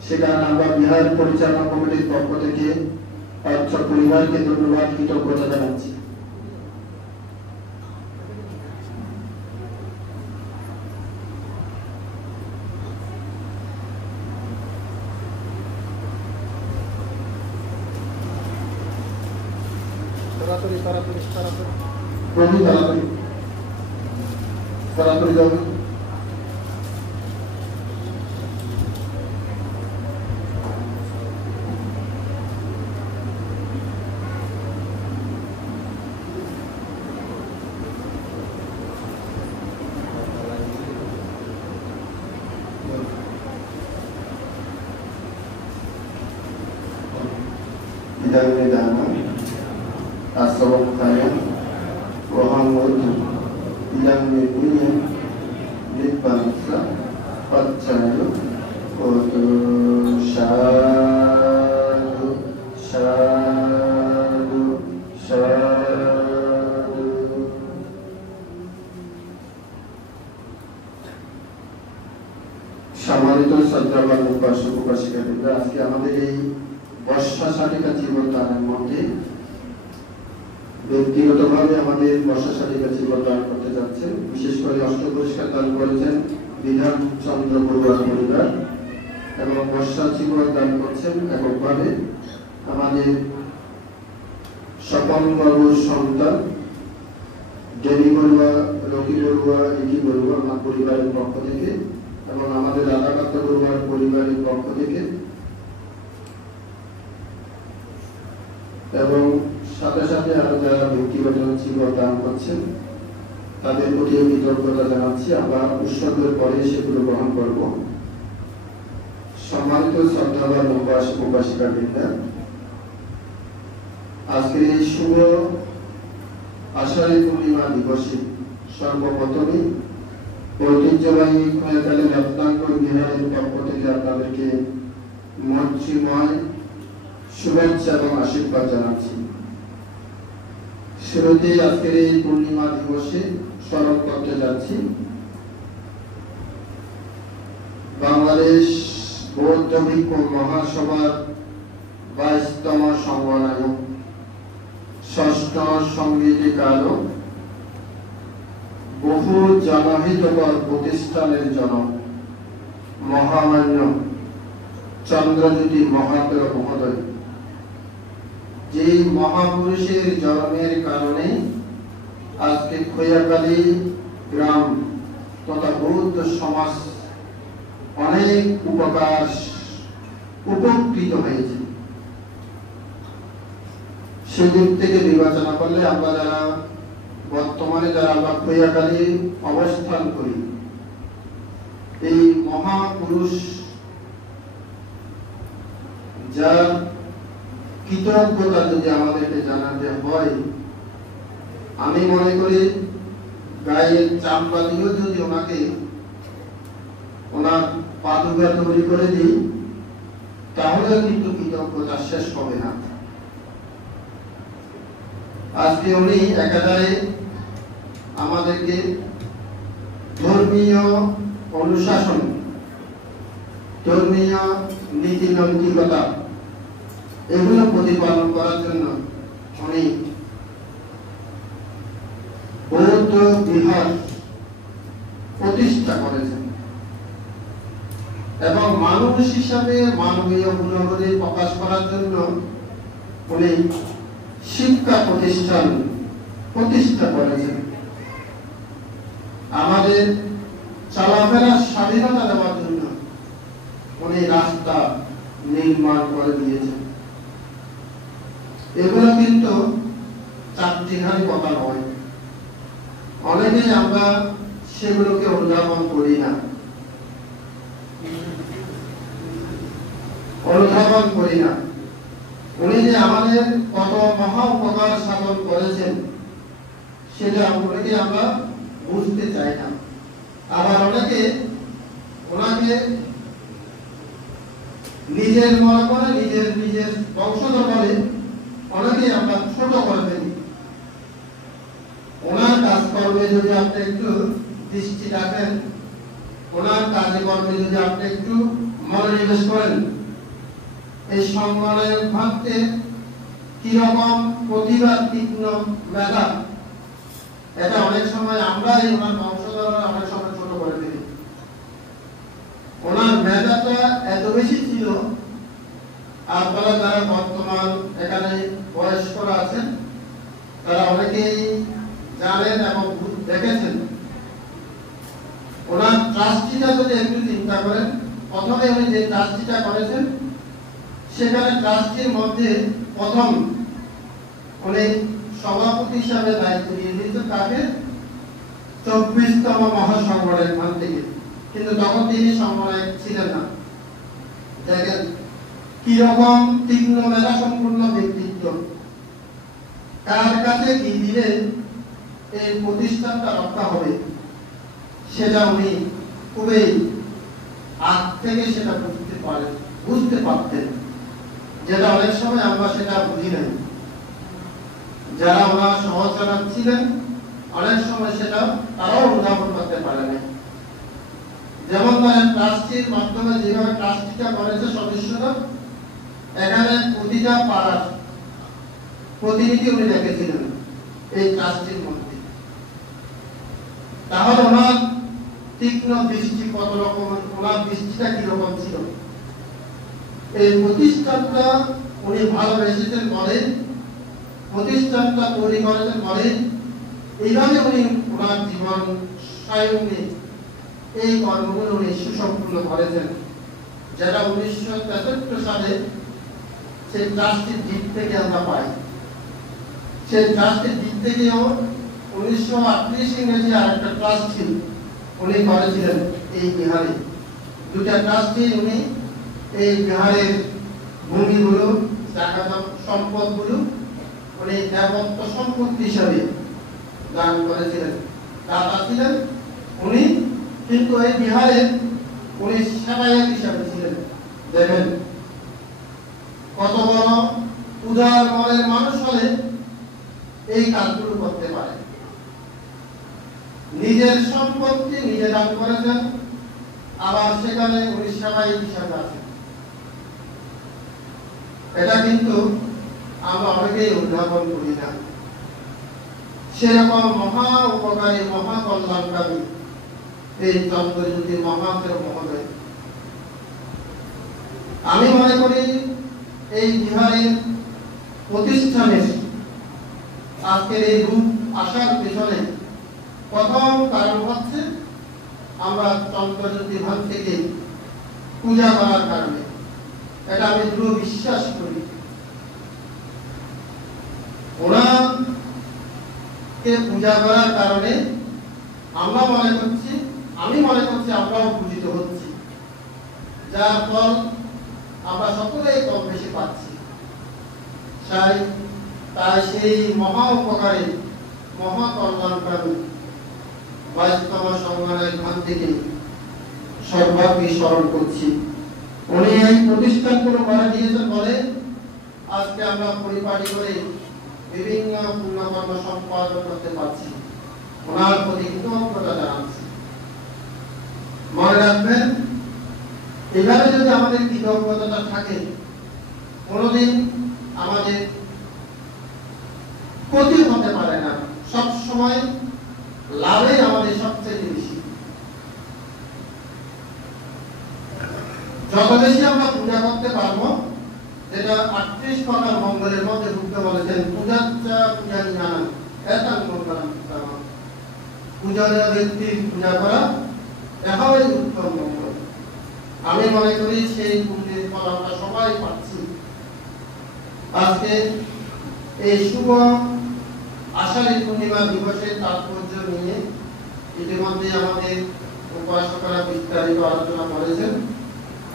সে কারণে আমরা বিহার পরিচালনা কমিটির পক্ষ থেকে পরিবারকে ধন্যবাদ কৃতজ্ঞতা জানাচ্ছি। তাড়াতাড়ি যাবে। Bidang-bidang asal kaya Muhammad yang punya di bangsa percaya untuk syadu syadu syadu। সম্মানিত শ্রদ্ধাবান উপাসক উপাসিকাবৃন্দরা, আজকে আমাদের এই বর্ষা শালিকা জীবনদানের মধ্যে ব্যক্তিগতভাবে আমাদের বর্ষা শালিকা জীবনদান করতে যাচ্ছেন। বিশেষ করে অষ্টপুরস্কার দান করেছেন বিধান চন্দ্র বড়ুয়া পরিবার এবং বর্ষা জীবন দান করছেন এককভাবে আমাদের স্বপন বাবুর সন্তান Denny Barua, Rocky Barua, Ricky Barua আমার পরিবারের পক্ষ থেকে এবং আমাদের রাধাকান্ত বড়ুয়ার পরিবারের পক্ষ থেকে এবং সাথে সাথে আরো যারা ব্যক্তিগত জীবন দান করছেন তাদের প্রতিও কৃতজ্ঞতা জানাচ্ছি। আমরা উৎসর্গের পরে সেগুলো গ্রহণ করব। সম্মানিত শ্রদ্ধাবান উপাসক উপাসিকা বৃন্দ, আজকের এই শুভ আষাঢ়ী পূর্ণিমা দিবসে সর্বপ্রথমে ঐতিহ্যবাহী খোয়াখালী রত্নাঙ্গ বিহারের পক্ষ থেকে আপনাদেরকে মৈত্রীময় শুভেচ্ছা এবং আশীর্বাদ জানাচ্ছি। শুরুতে আজকের এই পূর্ণিমা দিবসে স্মরণ করতে যাচ্ছি বাংলাদেশ বৌদ্ধ ভিক্ষু মহাসভার 22তম সংগঠক, ষষ্ঠ সংগীতিকার, বহু জনহিতকর প্রতিষ্ঠানের জনক মহামান্য চন্দ্রজ্যোতি মহাতের মহোদয়, যে মহাপুরুষের জন্মের কারণে আজকে খোয়াখালী গ্রাম তথা বৌদ্ধ সমাজ অনেক উপকৃত হয়েছে। সেদিক থেকে বিবেচনা করলে আমরা যারা বর্তমানে আমরা খোয়াখালী অবস্থান করি, এই মহাপুরুষ যার কৃতজ্ঞতা যদি আমাদেরকে জানাতে হয়, আমি মনে করি গায়ের চামড়া দিয়েও যদি ওনাকে ওনার পাদুকা তৈরি করে দিই, তাহলে কিন্তু কৃতজ্ঞতা শেষ হবে না। আজকে উনি একাধারে আমাদেরকে ধর্মীয় অনুশাসন, ধর্মীয় নীতি নৈতিকতা এগুলো প্রতিপালন করার জন্য উনি বৌদ্ধ বিহার প্রতিষ্ঠা করেছেন এবং মানুষ হিসাবে মানবীয় গুণাবলী প্রকাশ করার জন্য উনি শিক্ষা প্রতিষ্ঠান প্রতিষ্ঠা করেছেন। আমাদের চলাফেরার স্বাধীনতা দেওয়ার জন্য উনি রাস্তা নির্মাণ করে দিয়েছেন। এগুলো কিন্তু চারটিখানি কথা নয়, অনেকেই আমরা সেগুলোকে অনুধাবন করি না, উনি যে আমাদের কত মহা উপকার সাধন করেছেন সেটা অনেকে আমরা বুঝতে চাই না। আবার অনেকে ওনাকে নিজের মনে করে নিজের বংশধর বলে অনেকে আমরা ছোট করে ফেলি। ওনার কাজকর্মে যদি আপনি একটু দৃষ্টি রাখেন, ওনার কাজে কর্মে যদি আপনি একটু মনোনিবেশ করেন, এই সংগঠনের ভাবতে কিরকম প্রতিভা, তীক্ষ্ণ মেধা, এটা অনেক সময় আমরাই ওনার বংশধররা অনেক সময় ছোট করে ফেলি। ওনার মেধাটা এত বেশি ছিল, আপনারা যারা বর্তমান এখানে বয়স্করা আছেন তারা অনেকেই জানেন এবং দেখেছেন। ওনার ট্রাস্টিটা যদি একটু চিন্তা করেন, প্রথমে উনি যে ট্রাস্টিটা করেছেন সেখানে ট্রাস্টির মধ্যে প্রথম উনি সভাপতি হিসাবে দায়িত্ব নিয়ে নিয়েছেন তাকে 24তম মহাসংগঠনের মান থেকে, কিন্তু তখন তিনি সংগঠক ছিলেন না। দেখেন কিরকম তীক্ষ্ণ মেধা সম্পূর্ণ ব্যক্তিত্ব, কার কাছে কি দিলে এই প্রতিষ্ঠানটা রক্ষা হবে সেটা উনি খুবই আগ থেকে সেটা বুঝতে পারতেন, যেটা অনেক সময় আমরা সেটা বুঝি নাই। যারা ওনার সহচরা ছিলেন অনেক সময় সেটা তারাও অনুধাবন করতে পারে নাই। যেমন ধরেন ট্রাস্টির মাধ্যমে যেভাবে ট্রাস্টিটা করেছে সদস্যরা, এখানে প্রতিটা পাড়ার প্রতিনিধি উনি রেখেছিলেন এই ট্রাস্টির মধ্যে। তাহলে ওনার তীক্ষ্ণ দৃষ্টি কত রকম, ওনার দৃষ্টিটা কিরকম ছিল। এই প্রতিষ্ঠানটা উনি ভালোবেসেছেন বলে, প্রতিষ্ঠানটা তৈরি করেছেন বলে, এইভাবে উনি ওনার জীবন সায়নে এই কর্মগুলো উনি সুসম্পূর্ণ করেছেন, যেটা 1963 সালে সেই ট্রাস্টির দিক থেকে আমরা পাই। সেই ট্রাস্টের দিক থেকেও উনি 1938 ইংরেজি আরেকটা ট্রাস্টি উনি করেছিলেন এই বিহারে। দুটা ট্রাস্টি উনি এই বিহারের ভূমিগুলো, জায়গা সম্পদগুলো উনি দেবত্ব সম্পত্তি হিসাবে দান করেছিলেন, দাতা ছিলেন উনি। কিন্তু এই বিহারের উনি সেবায়ত হিসাবে ছিলেন। দেখেন কত বড় উদার মনের মানুষ হলে এই কাজগুলো করতে পারে। নিজের সম্পত্তি নিজে দান করেছেন, আবার সেখানে উনি সেবায়ত হিসাবে আছেন। এটা কিন্তু আমরা অনেকেই উদ্ভাবন করি না। সেরকম মহা উপকারী, মহা কল্যাণকারী এই চন্দ্রজ্যোতি মহাদেব মহোদয়। আমি মনে করি এই বিহারের প্রতিষ্ঠানের আজকের এই রূপ আসার পেছনে প্রথম কারণ হচ্ছে আমরা চন্দ্রজ্যোতি ভান থেকে পূজা করার কারণে। এটা আমি দৃঢ় বিশ্বাস করি। ওনাকে পূজা করার কারণে আমরা মনে করছি, আমি মনে করছি আমরাও পূজিত হচ্ছি, যার ফল আমরা সকলেই কম বেশি পাচ্ছি। তাই সেই মহা উপকারী, মহা কল্যাণকারী 22তম সংগ্রামের খান থেকে সর্বাগ্রে স্মরণ করছি। উনি এই প্রতিষ্ঠানগুলো করে দিয়েছেন বলে আজকে আমরা পরিপাটি করে বিভিন্ন পূর্ণকর্ম সম্পাদন করতে পারছি। ওনার প্রতি কৃতজ্ঞতা জানাচ্ছি। মনে রাখবেন, এভাবে যদি আমাদের কৃতজ্ঞতা থাকে, কোনোদিন আমাদের ক্ষতি হতে পারে না। সব সময় লাভে আমাদের সবচেয়ে বেশি। যত বেশি আমরা পূজা করতে পারবো, যেটা 38 প্রকার মঙ্গলের মধ্যে বুদ্ধ বলেছেন, পূজাচ্চা পূজা জ্ঞান এতাং মঙ্গলম। পূজারীয় ব্যক্তির পূজা করা এটাই উত্তম মঙ্গল। আমি মনে করি সেই পুণ্যের ফল আমরা সবাই পাচ্ছি। আজকে এই শুভ আষাঢ়ী পূর্ণিমা দিবসের তাৎপর্য নিয়ে ইতিমধ্যে আমাদের উপাসকরা বিস্তারিত আলোচনা করেছেন,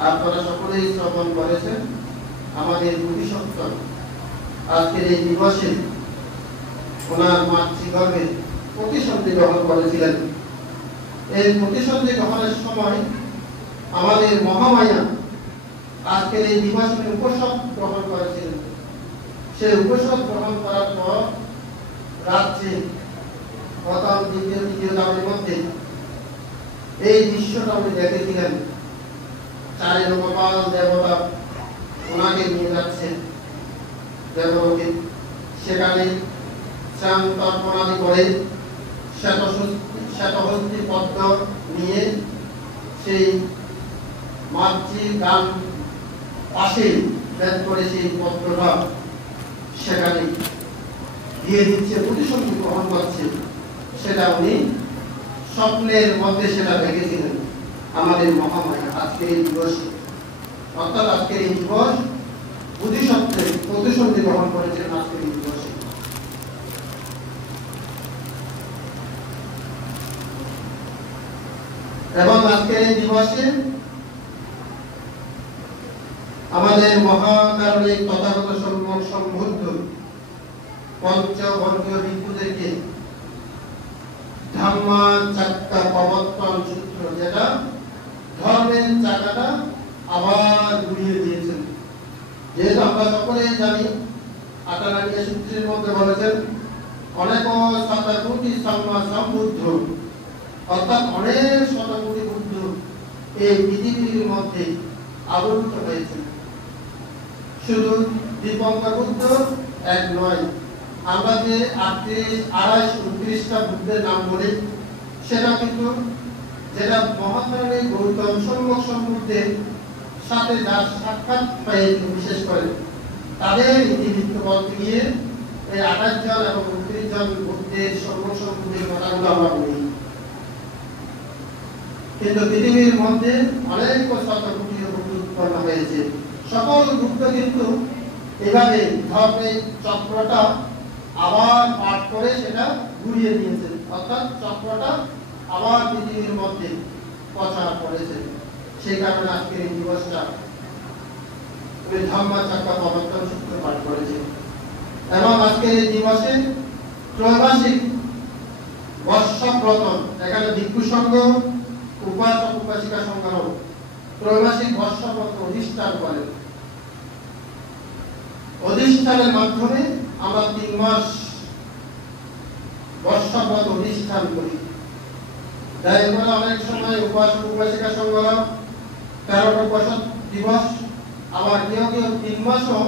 আপনারা সকলেই শ্রবণ করেছেন। আমাদের বোধিসত্ত্ব আজকের এই দিবসে ওনার মাতৃগর্ভে প্রতিসন্ধি গ্রহণ করেছিলেন। এই প্রতিসন্ধি গ্রহণের সময় আমাদের মহামায়া আজকের এই দিবসে উপসদ গ্রহণ করেছিলেন। সেই উপসদ গ্রহণ করার পর রাত্রে প্রথম দ্বিতীয় দামের মধ্যে এই দৃশ্যটা উনি দেখেছিলেন। চারি লোকপাল দেবতা ওনাকে নিয়ে যাচ্ছে দেবলোকে। সেখানে স্নান তর্পণাদি করে শ্বেতহস্তি পদ্ম নিয়ে সেই মাতৃ গান পাশে ব্যাগ করে সেই পদ্মটা সেখানে দিয়ে দিচ্ছে, প্রতিসন্ধি গ্রহণ করছে। সেটা উনি স্বপ্নের মধ্যে সেটা দেখেছিলেন আমাদের মহামায়া আজকের এই দিবসে। অর্থাৎ আজকের এই দিবস বোধিসত্ত্বের প্রতিসন্ধি গ্রহণ করেছেন আজকের এই দিবসে। এবং আজকের এই দিবসে আমাদের মহাকারণিক তথাগত সম্যক সম্বুদ্ধ পঞ্চবর্গীয় ভিক্ষুদেরকে ধাম্মা চাক্কা প্রবর্তন সূত্র, যেটা ধর্মের চাকাটা আবার ঘুরিয়ে দিয়েছেন। যেহেতু আমরা সকলেই জানি, আটানাটিয়া সূত্রের মধ্যে বলেছেন অনেক শতকোটি সম্মা সম্বুদ্ধ, অর্থাৎ অনেক শতকোটি বুদ্ধ এই পৃথিবীর মধ্যে আবির্ভূত হয়েছে। শুধু দীপঙ্কর বুদ্ধ এক নয়, আমরা যে 38, 28, 29টা বুদ্ধের নাম বলি, সেটা কিন্তু যেটা মহাত্মার গৌতম সম্যক সম্বুদ্ধের সাথে যার সাক্ষাৎ হয়েছে, বিশেষ করে তাদের ইতিবৃত্ত বলতে গিয়ে এই 28 জন এবং 29 জন বুদ্ধের সম্যক সম্বুদ্ধের কথাগুলো আমরা বলি। কিন্তু পৃথিবীর মধ্যে অনেক শতকোটি বুদ্ধ উৎপন্ন হয়েছে। সকল বুদ্ধ কিন্তু এভাবে ধর্মের চক্রটা আবার পাঠ করে সেটা ঘুরিয়ে দিয়েছে। অর্থাৎ চক্রটা আবার পৃথিবীর মধ্যে প্রচার করেছে। সেই কারণে আজকের এই দিবসটা ওই ধম্মচক্র প্রবর্তন সূত্র পাঠ করেছে। এবং আজকের এই দিবসে ত্রৈমাসিক বর্ষব্রত, এখানে ভিক্ষু সংঘ, উপাসক উপাসিকা সংঘ ত্রৈমাসিক বর্ষব্রত অধিষ্ঠান করে। অধিষ্ঠানের মাধ্যমে আমরা 3 মাস বর্ষব্রত অধিষ্ঠান করি। তাই আমরা অনেক সময় উপাসক উপাসিকা সংঘরা 13টা উপাসক দিবস, আবার কেউ কেউ 3 মাসও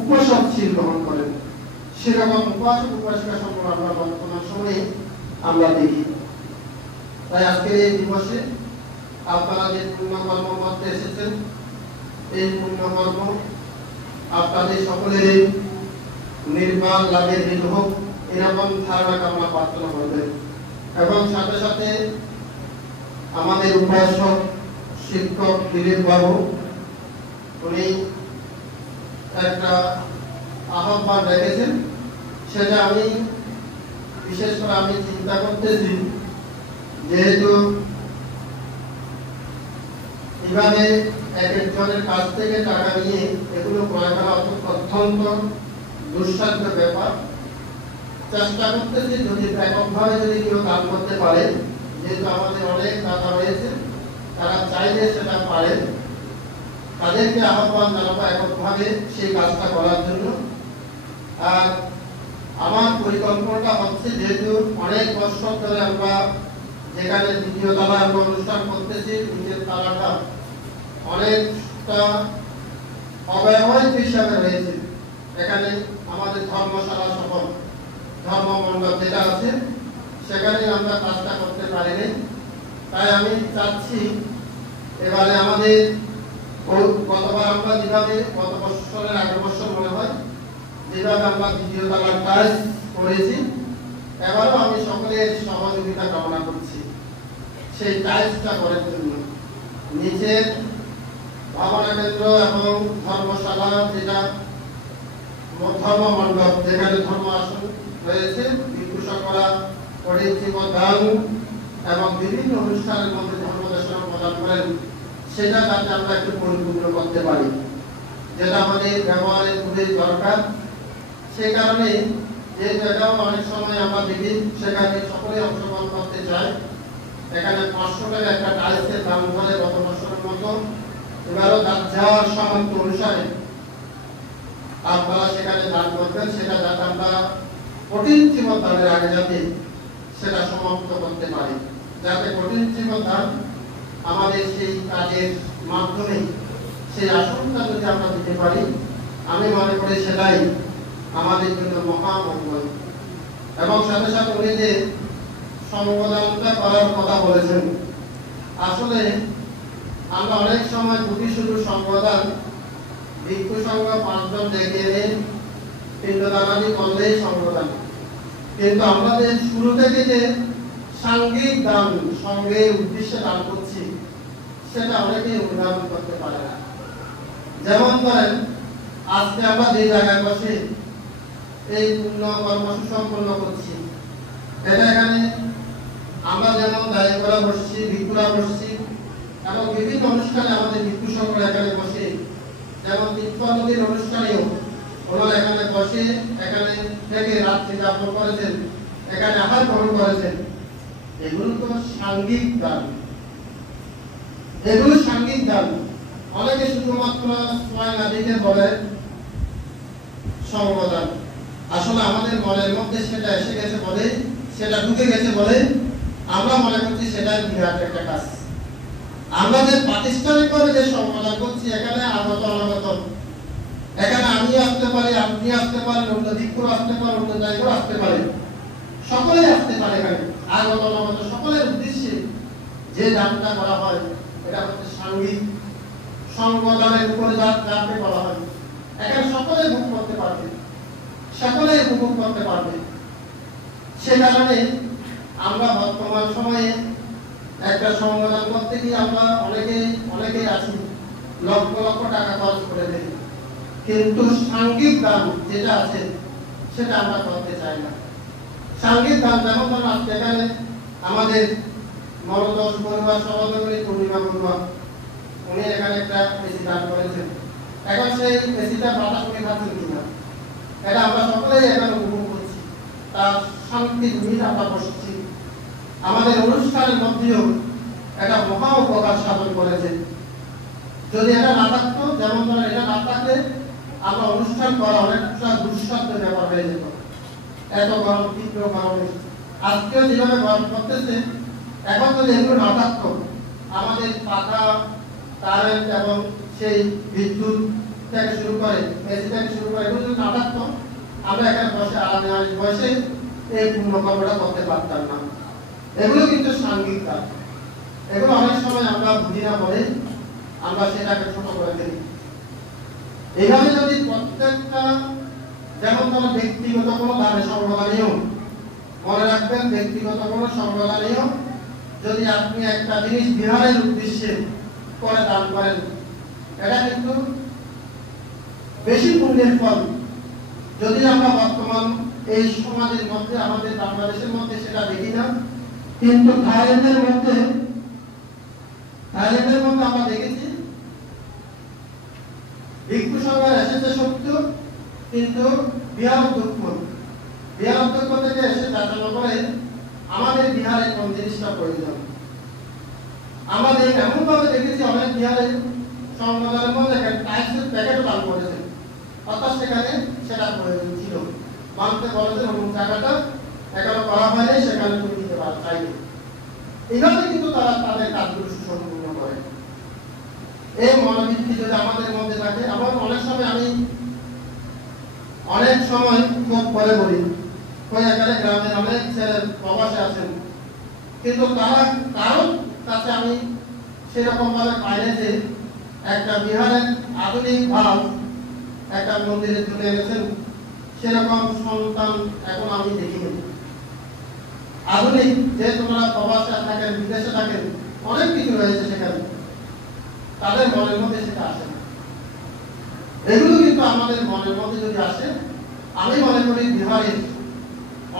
উপাসক শীল গ্রহণ করেন। সেরকম উপাসক উপাসিকা সংঘ আমরা বর্তমান সময়ে আমরা দেখি। তাই আজকের এই দিবসে আপনারা যে পুণ্যকর্ম করতে এসেছেন, এই পুণ্যকর্ম আপনাদের সকলের নির্বাণ লাভের হেতু হোক, এরকম ধারণা কামনা প্রার্থনা করবেন। এবং সাথে সাথে আমাদের উপাসক শিক্ষক দিলীপ বাবু উনি একটা আহ্বান রেখেছেন, সেটা আমি বিশেষ করে আমি চিন্তা করতেছি, যেহেতু এভাবে এক একজনের কাছ থেকে টাকা নিয়ে এগুলো ক্রয় করা অত্যন্ত দুঃসাধ্য ব্যাপার। চেষ্টা করতেছি যদি ব্যাপকভাবে যদি কেউ দান করতে পারে, যেহেতু আমাদের অনেক দাতা রয়েছে, তারা চাইলে সেটা পারে, তাদেরকে আহ্বান জানাবো এককভাবে সেই কাজটা করার জন্য। আর আমার পরিকল্পনাটা হচ্ছে, যেহেতু অনেক বছর ধরে আমরা যেখানে দ্বিতীয় তলা আমরা অনুষ্ঠান করতেছি, নিচের তলাটা অনেকটা অব্যবহৃত হিসাবে রয়েছে। এখানে আমাদের ধর্মশালা সহ ধর্ম মণ্ডপ যেটা আছে, সেখানে আমরা কাজটা করতে পারিনি। তাই আমি চাচ্ছি এবারে আমাদের গতবার আমরা যেভাবে গত বছরের আগের বছর মনে হয় যেভাবে আমরা দ্বিতীয় তলার কাজ করেছি, এবারও আমি সকলের সহযোগিতা কামনা করছি সেই টাইলসটা করার জন্য। নিচের ভাবনা কেন্দ্র এবং ধর্মশালা যেটা ধর্ম মণ্ডপ, যেখানে ধর্ম আসন রয়েছে, ভিক্ষু সকলা পরিচিত গান এবং বিভিন্ন অনুষ্ঠানের মধ্যে ধর্ম দেশনা প্রদান করেন, সেটা যাতে আমরা একটু পরিপূর্ণ করতে পারি, যেটা আমাদের ব্যবহারে খুবই দরকার। সেই কারণে যে জায়গাও অনেক সময় আমরা দেখি সেখানে সকলে অংশগ্রহণ করতে চায়। এখানে 500 টাকা একটা টাইলসের দাম ধরে গত বছরের মতো, এবারও যাওয়ার সামর্থ্য অনুসারে আপনারা সেখানে দান করবেন, সেটা যাতে আমরা কঠিন জীবন দানের আগে যাতে সেটা সমাপ্ত করতে পারি, যাতে কঠিন জীবন দান আমাদের সেই কাজের মাধ্যমে সেই আসনটা যদি আমরা দিতে পারি, আমি মনে করি সেটাই আমাদের জন্য মহামঙ্গল। এবং সাথে সাথে উনি যে সংবর্ধনাটা করার কথা বলেছেন, আসলে আমরা অনেক সময় দুটি শুধু সংবর্ধন ভিক্ষু সংঘ 5 জন ডেকে এনে পিণ্ডদানাদি করলেই সংবর্ধন, কিন্তু আমাদের শুরু থেকে যে সাংঘিক দান সঙ্গের উদ্দেশ্যে দান করছি, সেটা অনেকেই অনুধাবন করতে পারে না। যেমন ধরেন আজকে আমরা যে জায়গায় বসে এই পুণ্য কর্ম সুসম্পন্ন করছি, এটা এখানে আমরা যেমন দায়ী করা বসছি, ভিক্ষুরা বসছি, এবং বিভিন্ন অনুষ্ঠানে আমাদের ভিক্ষু সংঘ এখানে বসে, যেমন তীর্থনদীর অনুষ্ঠানেও ওনারা এখানে বসে এখানে থেকে রাত্রি যাপন করেছেন, এখানে আহার গ্রহণ করেছেন। এগুলো তো সাংঘিক দান, এগুলো সাংঘিক দান। অনেকে শুধুমাত্র সময় না দিতে বলে সংবদান, আসলে আমাদের মনের মধ্যে সেটা এসে গেছে বলে, সেটা ঢুকে গেছে বলে আমরা মনে করছি সেটা বিরাট একটা কাজ। আমরা যে প্রাতিষ্ঠানিকভাবে যে সংবদান করছি, এখানে আগত অনাগত, এখানে আমি আসতে পারি, আপনি আসতে পারেন, অন্য দিকপুর আসতে পারেন, অন্য জায়গায় আসতে পারেন, সকলেই আসতে পারে। এখানে আগত অনাগত সকলের উদ্দেশ্যে যে দানটা করা হয়, এটা হচ্ছে সাংঘিক সংবদানের উপরে যাকে বলা হয়। এখানে সকলে ভোগ করতে পারবে, সকলে উপভোগ করতে পারবে। সে কারণে আমরা বর্তমান সময়ে একটা সংবদান করতে গিয়ে আমরা অনেকে আছি লক্ষ লক্ষ টাকা খরচ করে দেই, কিন্তু সাংঘিক দান যেটা আছে সেটা আমরা করতে চাই না। সাংগীত গান যেমন ধরুন আজকে এখানে আমাদের মরদোষ পরিবার সভাপতি পূর্ণিমা বড়ুয়া উনি এখানে একটা এসি গান করেছেন। এখন সেই এসিটা বাতাস উনি খাচ্ছেন কিনা এটা আমরা সকলেই এখানে উপভোগ করছি, তার শান্তির মিল আমরা বসছি। আমাদের অনুষ্ঠানের মধ্যেও একটা মহা উপকার সাধন করেছে। যদি এটা না থাকতো, যেমন ধরেন এটা না থাকলে আমরা অনুষ্ঠান করা অনেকটা দুঃসাধ্য ব্যাপার হয়ে যেত। এত গরম, তীব্র গরমে আজকেও যেভাবে গরম করতেছে, এখন যদি এগুলো না থাকতো, আমাদের পাখা, কারেন্ট এবং সেই বিদ্যুৎ থেকে শুরু করে এসি থেকে শুরু করে এগুলো যদি না থাকতো, আমরা এখানে বসে আরামে বসে এই পুণ্যকর্মটা করতে পারতাম না। এগুলো কিন্তু সাংঘিক কাজ। এগুলো অনেক সময় আমরা বুঝি না বলে আমরা সেটাকে ছোট করে ফেলি। এইভাবে যদি প্রত্যেকটা, যেমন ধরো ব্যক্তিগত কোনো দানে সর্বদানীয়, মনে রাখবেন ব্যক্তিগত কোনো সর্বদানীয় যদি আপনি একটা জিনিস বিহারের উদ্দেশ্যে করে দান করেন, এটা কিন্তু বেশি পুণ্যের ফল। যদি আমরা বর্তমান এই সমাজের মধ্যে, আমাদের বাংলাদেশের মধ্যে সেটা দেখি না, কিন্তু থাইল্যান্ডের মধ্যে আমরা দেখেছি ভিক্ষু সরকার এসেছে সত্য, কিন্তু বিহার অধ্যক্ষ থেকে এসে যাচানো করে আমাদের বিহারে কোন জিনিসটা প্রয়োজন। আমাদের এমন ভাবে দেখেছি অনেক বিহারে সংবাদের মধ্যে টাইলসের প্যাকেট দান করেছে, অর্থাৎ সেখানে সেটা প্রয়োজন ছিল, মানতে বলেছেন অমুক জায়গাটা এখনো করা হয়নি, সেখানে তুমি দিতে পারো চাইবে। এইভাবে কিন্তু তারা তাদের কাজগুলো সুসম্পূর্ণ করে। এই মনোবৃত্তি যদি আমাদের মধ্যে থাকে, আবার অনেক সময় খুব পরে বলি, ওই এখানে গ্রামের অনেক ছেলে প্রবাসে আছেন, কিন্তু তারা কারোর কাছে আমি সেরকম ভাবে পাইলে যে একটা বিহারের আধুনিক ভাব একটা মন্দিরে তুলে এনেছেন, সেরকম সন্তান এখন আমি দেখিনি। আধুনিক যে তোমরা প্রবাসে থাকেন, বিদেশে থাকেন, অনেক কিছু রয়েছে সেখানে, তাদের মনের মধ্যে সেটা আসে না। এগুলো কিন্তু আমাদের মনের মধ্যে যদি আসে, আমি মনে করি বিহারের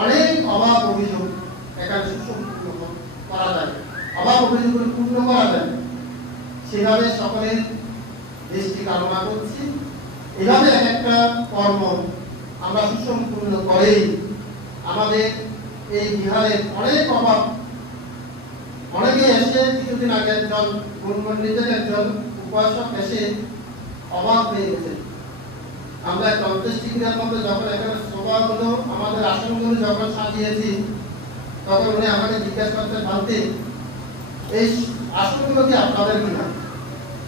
অনেক অভাব অভিযোগ এখানে সুসম্পূর্ণ করা যায়, অভাব অভিযোগগুলো পূর্ণ করা যায়। সেভাবে সকলের দৃষ্টি কামনা করছি। এভাবে এক একটা কর্ম আমরা সুসম্পূর্ণ করেই আমাদের এই বিহারের অনেক অভাব, অনেকে এসে কিছুদিন আগে একজন গুণমন্ডিতের একজন উপাসক এসে অবাক হয়ে গেছে। আমরা একটা অন্ত্যেষ্টিক্রিয়ার মধ্যে যখন এখানে সভাগুলো, আমাদের আসনগুলো যখন সাজিয়েছি, তখন উনি আমাকে জিজ্ঞাসা করতে ভাবতে, এই আসনগুলো কি আপনাদের কিনা?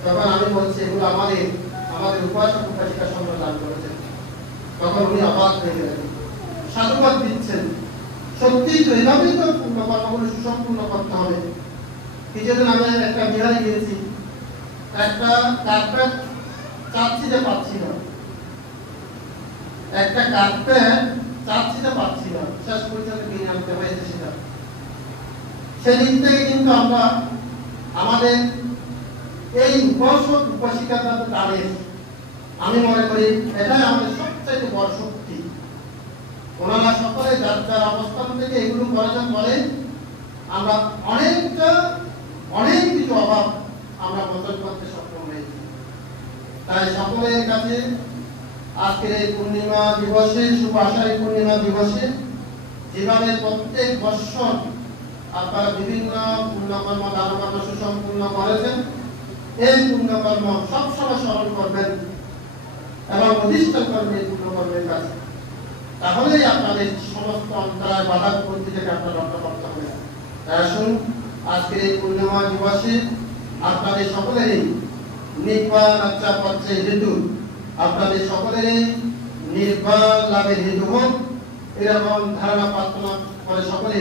তখন আমি বলছি এগুলো আমাদের উপাসক উপাসিকা সংঘ দান করেছেন। তখন উনি অবাক হয়ে গেলেন, সাধুবাদ দিচ্ছেন। সত্যি তো এভাবেই তো কর্মগুলো সুসম্পূর্ণ করতে হবে। কিছুদিন আমি একটা বিহারে গিয়েছি, একটা কার্পেট চাচ্ছিতে পাচ্ছি না, শেষ পর্যন্ত কিনে আনতে হয়েছে সেটা। সেদিন থেকে কিন্তু আমরা আমাদের এই উপাসক উপাসিকাদের দানের, আমি মনে করি এটাই আমাদের সবচেয়ে বড় শক্তি। ওনারা সকলে যার যার অবস্থান থেকে এগুলো করার পরে আমরা অনেক কিছু অভাব আমরা মোচন করতে সক্ষম হয়েছি। তাই সকলের কাছে আজকের এই পূর্ণিমা দিবসে, শুভ আষাঢ়ী পূর্ণিমা দিবসে যেভাবে প্রত্যেক বৎসর আপনারা বিভিন্ন পুণ্যকর্ম দানকর্ম সুসম্পূর্ণ করেছেন, এই পুণ্যকর্ম সবসময় স্মরণ করবেন এবং প্রতিষ্ঠা করবেন এই পুণ্যকর্মের কাছে। তাহলেই আপনাদের সমস্ত অন্তরায় বাধা বিপত্তি থেকে আপনার রক্ষা করতে হবে। আসুন আজকের এই পূর্ণিমা দিবসে আপনাদের সকলেরই নির্বাণ আচ্ছা পথে হেতু, আপনাদের সকলেরই নির্বাণ লাভের হেতু হোক, এরকম ধারণা প্রার্থনা করে সকলে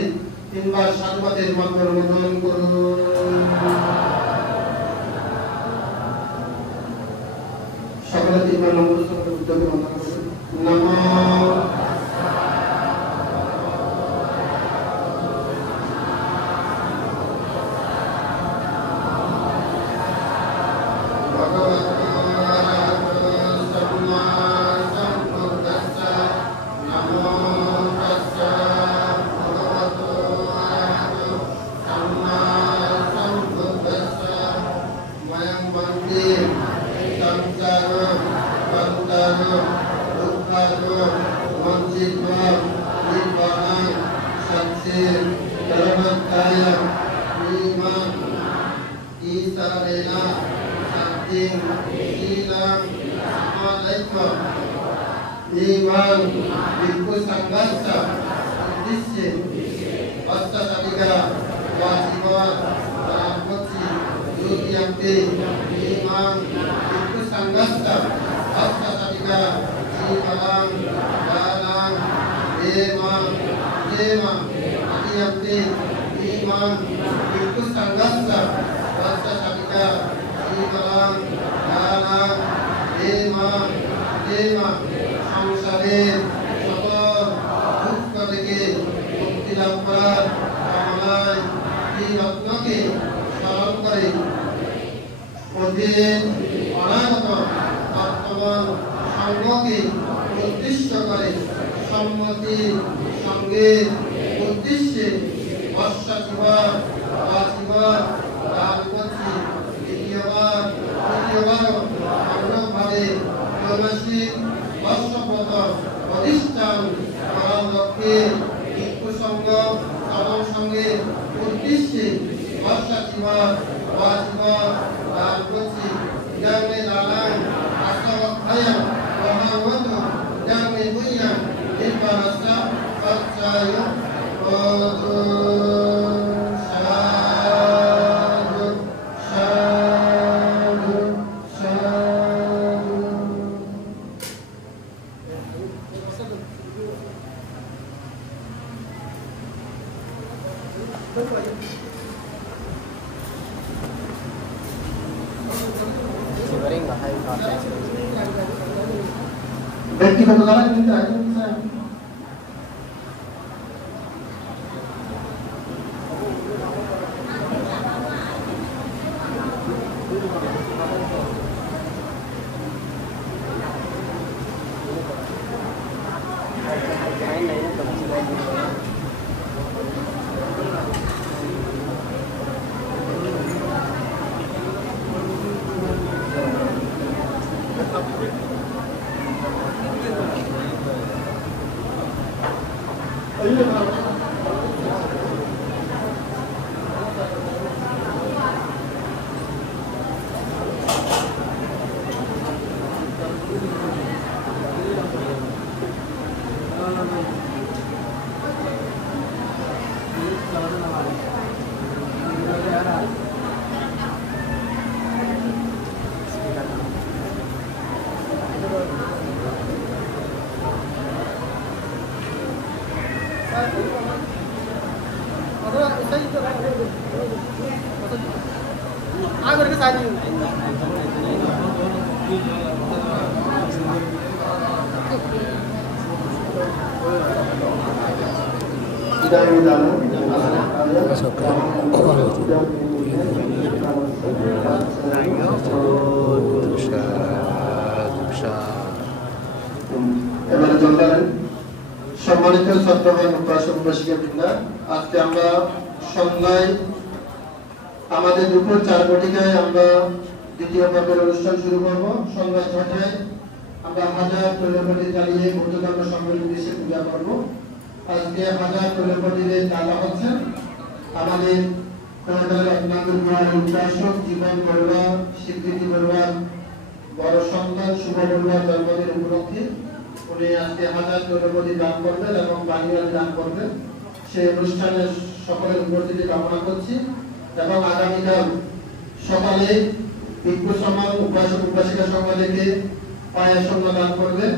তিনবার সাধুবাদের মন্ত্র অনুমোদন করুন। সকলে তিনবার নমস্কার উদ্যোগে মন্ত্র করুন। নমঃ শান্তি সংসার বন্ধন দুঃখার বঞ্চিত নির্বাণ সচ্চে ধর্মকায় নিমান ঈশারেনা শান্তি শীলং সমালাইক নিমান বিক্ষু সংঘর্ষ উদ্দেশ্যে অষ্টাশিকা ওয়াজিবা রামপতি যোগিয়ান্তে নিমান বিক্ষু সংঘর্ষ অষ্টাশিকা জীবনাং দানাং দেমাং দেমাং যোগিয়ান্তে নিমান বিক্ষু সংঘর্ষ অষ্টাশিকা জীবনাং দানাং দেমাং দেমাং সংসারের সকল দুঃখ থেকে মুক্তি লাভ করার কামনায় এই রত্নকে স্মরণ করে অতীত অনাগত বর্তমান সঙ্গকে উদ্দেশ্য করে সম্মতির সঙ্গে উদ্দেশ্যে অষ্টাশিবার পাঁচবার দান করছি দ্বিতীয়বার তৃতীয়বারও অনুরূপভাবে ত্রৈমাসিক বর্ষপত প্রতিষ্ঠান করার লক্ষ্যে ভিক্ষু সংঘ সাধন সঙ্গে উদ্দেশ্যে অষ্টাশিবার পাঁচবার দান করছি গ্রামে দানাং আসাওয়াক্ষায়াং মহাবত গ্রামে বুইয়াং নির্বাণাসা সচ্চায় সাধু সাধু সাধু। Sibering nggak hay konten. ব্যক্তিগত দ্বারা কিন্তু একদম sir Main na yun, tapos sila yung এবারে চলবেন সম্মানিত ছাত্রগণ উপাসক-উপাসিকাবৃন্দ, আজকে আমরা সন্ধ্যায় আমাদের দুপুর 4 ঘটিকায় আমরা দ্বিতীয় পর্বের অনুষ্ঠান শুরু করব। সন্ধ্যা 6টায় আমরা হাজার তৈলপতি জ্বালিয়ে বৌদ্ধধর্ম সংঘের উদ্দেশ্যে পূজা করব। আজকে হাজার তৈলপতিদের দাদা হচ্ছেন আমাদের উপাসক জীবন বড়ুয়া, স্বীকৃতি বড়ুয়ার বড় সন্তান শুভ বড়ুয়ার জন্মদিন উপলক্ষে উনি আজকে হাজার তৈলপতি দান করবেন এবং বাণীবাড়ি দান করবেন। সেই অনুষ্ঠানে সকলের উপস্থিতি কামনা করছি এবং আগামীকাল সকালে ভিক্ষু সমাজ উপাসক উপাসিকা সংঘ থেকে পায়াসন্ন দান করবেন।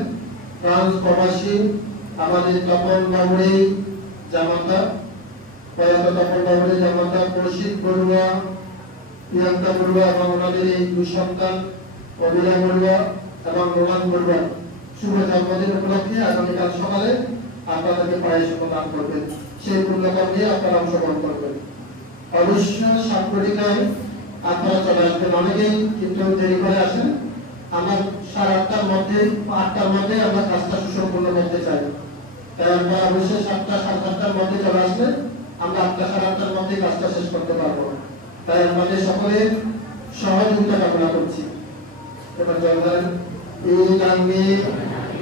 ফ্রান্স প্রবাসী আমাদের তপন বাবুড়ি জামাতা, প্রয়াত তপন বাবুড়ি জামাতা, কৌশিক বড়ুয়া, প্রিয়াঙ্কা বড়ুয়া এবং ওনাদের এই দুই সন্তান অবিরা বড়ুয়া এবং রোমান বড়ুয়া শুভ জন্মদিন উপলক্ষে আগামীকাল সকালে আপনাদেরকে পায়াসন্ন দান করবেন। সেই পুণ্যকর্মে আপনারা অংশগ্রহণ করবেন। অবশ্য 7 ঘটিকায় আপনারা চলে আসবেন। অনেকেই কিন্তু দেরি করে আসেন। আমরা 8:30টার মধ্যে 8টার মধ্যে আমরা কাজটা সুসম্পন্ন করতে চাই। তাই আমরা অবশ্যই 7টা 7:30টার মধ্যে চলে আসলে আমরা 8টা 8:30টার মধ্যে কাজটা শেষ করতে পারবো। তাই আমাদের সকলের সহযোগিতা কামনা করছি। এবার জলধারণ এই গাঙ্গে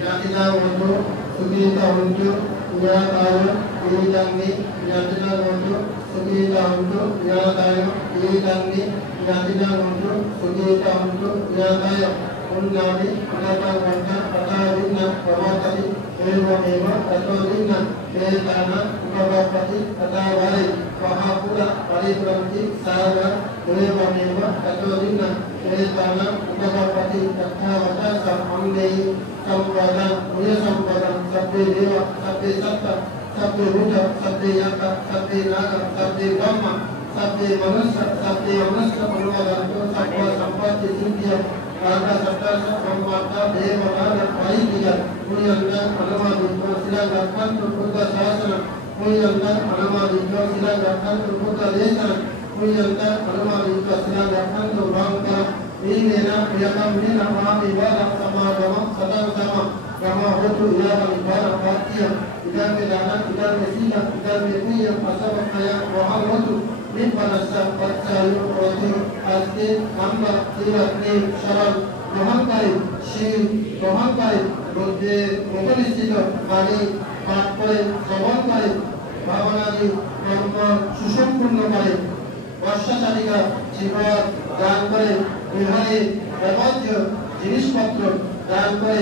জাতিনা বন্ধু সুগীতা বন্ধু ইয়া তার এই গাঙ্গে জাতিনা বন্ধু সুগীতা বন্ধু ইয়া তার এই গাঙ্গে জাতিনা বন্ধু সুগীতা বন্ধু ইয়া তার উন্নয়নে অনাতা বন্ধা পতারিনা প্রবর্ততি এবমেব ততদিনা বেতানা উপবর্ততি তথাবরে মহাপুরা পরিপ্রন্তি সারা এবমেব ততদিনা বেতানা উপবর্ততি তথাবতা সম্বন্ধেই সম্পদা পুণ্য সম্পদা সব্বে দেব সব্বে সত্য সব্বে রুদ্র সব্বে যজ্ঞ সব্বে নাগ সব্বে ব্রহ্ম সব্বে মনুষ্য সব্বে মনুষ্য পূর্বদন্ত সব্ব সম্পত্তি সিদ্ধিয় Karena serta membuatkan dewa dan bayi dia, punyanya alama itu silakan terbuka sasana, punyanya alama itu silakan terbuka desa, punyanya alama itu silakan terbangkar. Ini nak nama ibadah sama sama sama itu ialah ibadah bahagia. Tidak melana, tidak mesina, tidak mepunya pasal kaya wahal itu. Ini pada saat percaya waktu asli hamba tidak ni syarat মহানকারী সেই মহানকারী মধ্যে উপনিষ্ঠিত বাণী পাঠ করে শ্রবণ করে ভাবনাদি কর্ম সুসম্পূর্ণ করে বর্ষাচারিকা জীবন দান করে বিহারে ব্যবহার্য জিনিসপত্র দান করে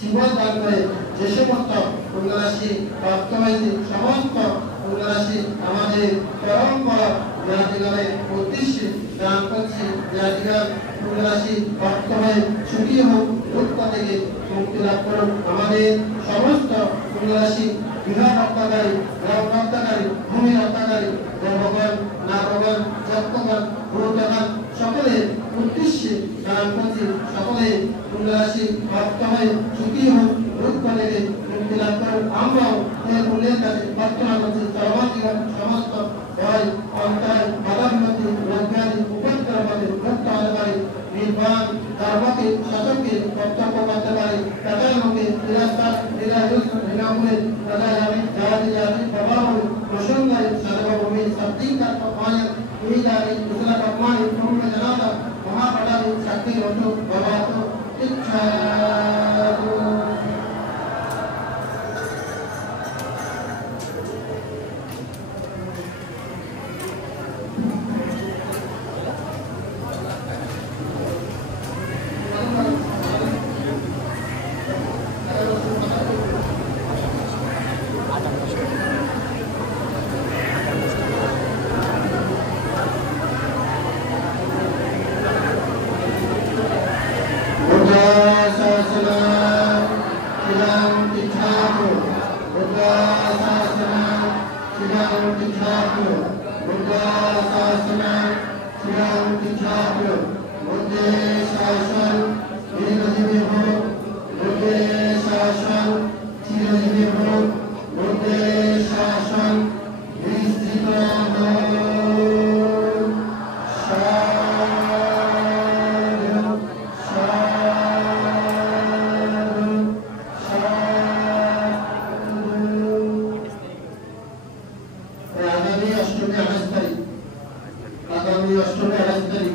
জীবন দান করে যে সমস্ত পুণ্যরাশি প্রাপ্ত হয়েছে সমস্ত পুণ্যরাশি আমাদের পরম্পরা জাতিগারের উদ্দেশ্যে দান করছি জাতিগার পুণ্যরাশি প্রাপ্ত হয়ে সুখী হোক দুঃখ থেকে মুক্তি লাভ করুক আমাদের সমস্ত পুণ্যরাশি বিবাহ রক্ষাকারী গ্রাম রক্ষাকারী ভূমি রক্ষাকারী দেবগণ নাগগণ যজ্ঞগণ ভূতগণ সকলের উদ্দেশ্যে দান করছি সকলে পুণ্যরাশি প্রাপ্ত হয়ে সুখী হোক দুঃখ থেকে মুক্তি লাভ করুক আমরাও এই পুণ্যের কাছে প্রার্থনা করছি সর্বজীবন সমস্ত ভয় অন্তরায় বাধা বিপত্তি রোগব্যাধি উপদ্রবকে মুক্ত হতে পারে নির্বাণ ধর্মকে শাসককে কর্তব্য করতে পারে তাদের লোকে নিরাস্তার নিরায়ুষ নিরামূলে তাদের আমি জাতি জাতি প্রভাব প্রসঙ্গায় সর্বভূমি সত্যিকার পক্ষায় এই জাতি কুশলা কর্মায় প্রমুখ জনতা মহাপদাবী শক্তি রোধ ভবাত ইচ্ছা আগামী 8 তারিখ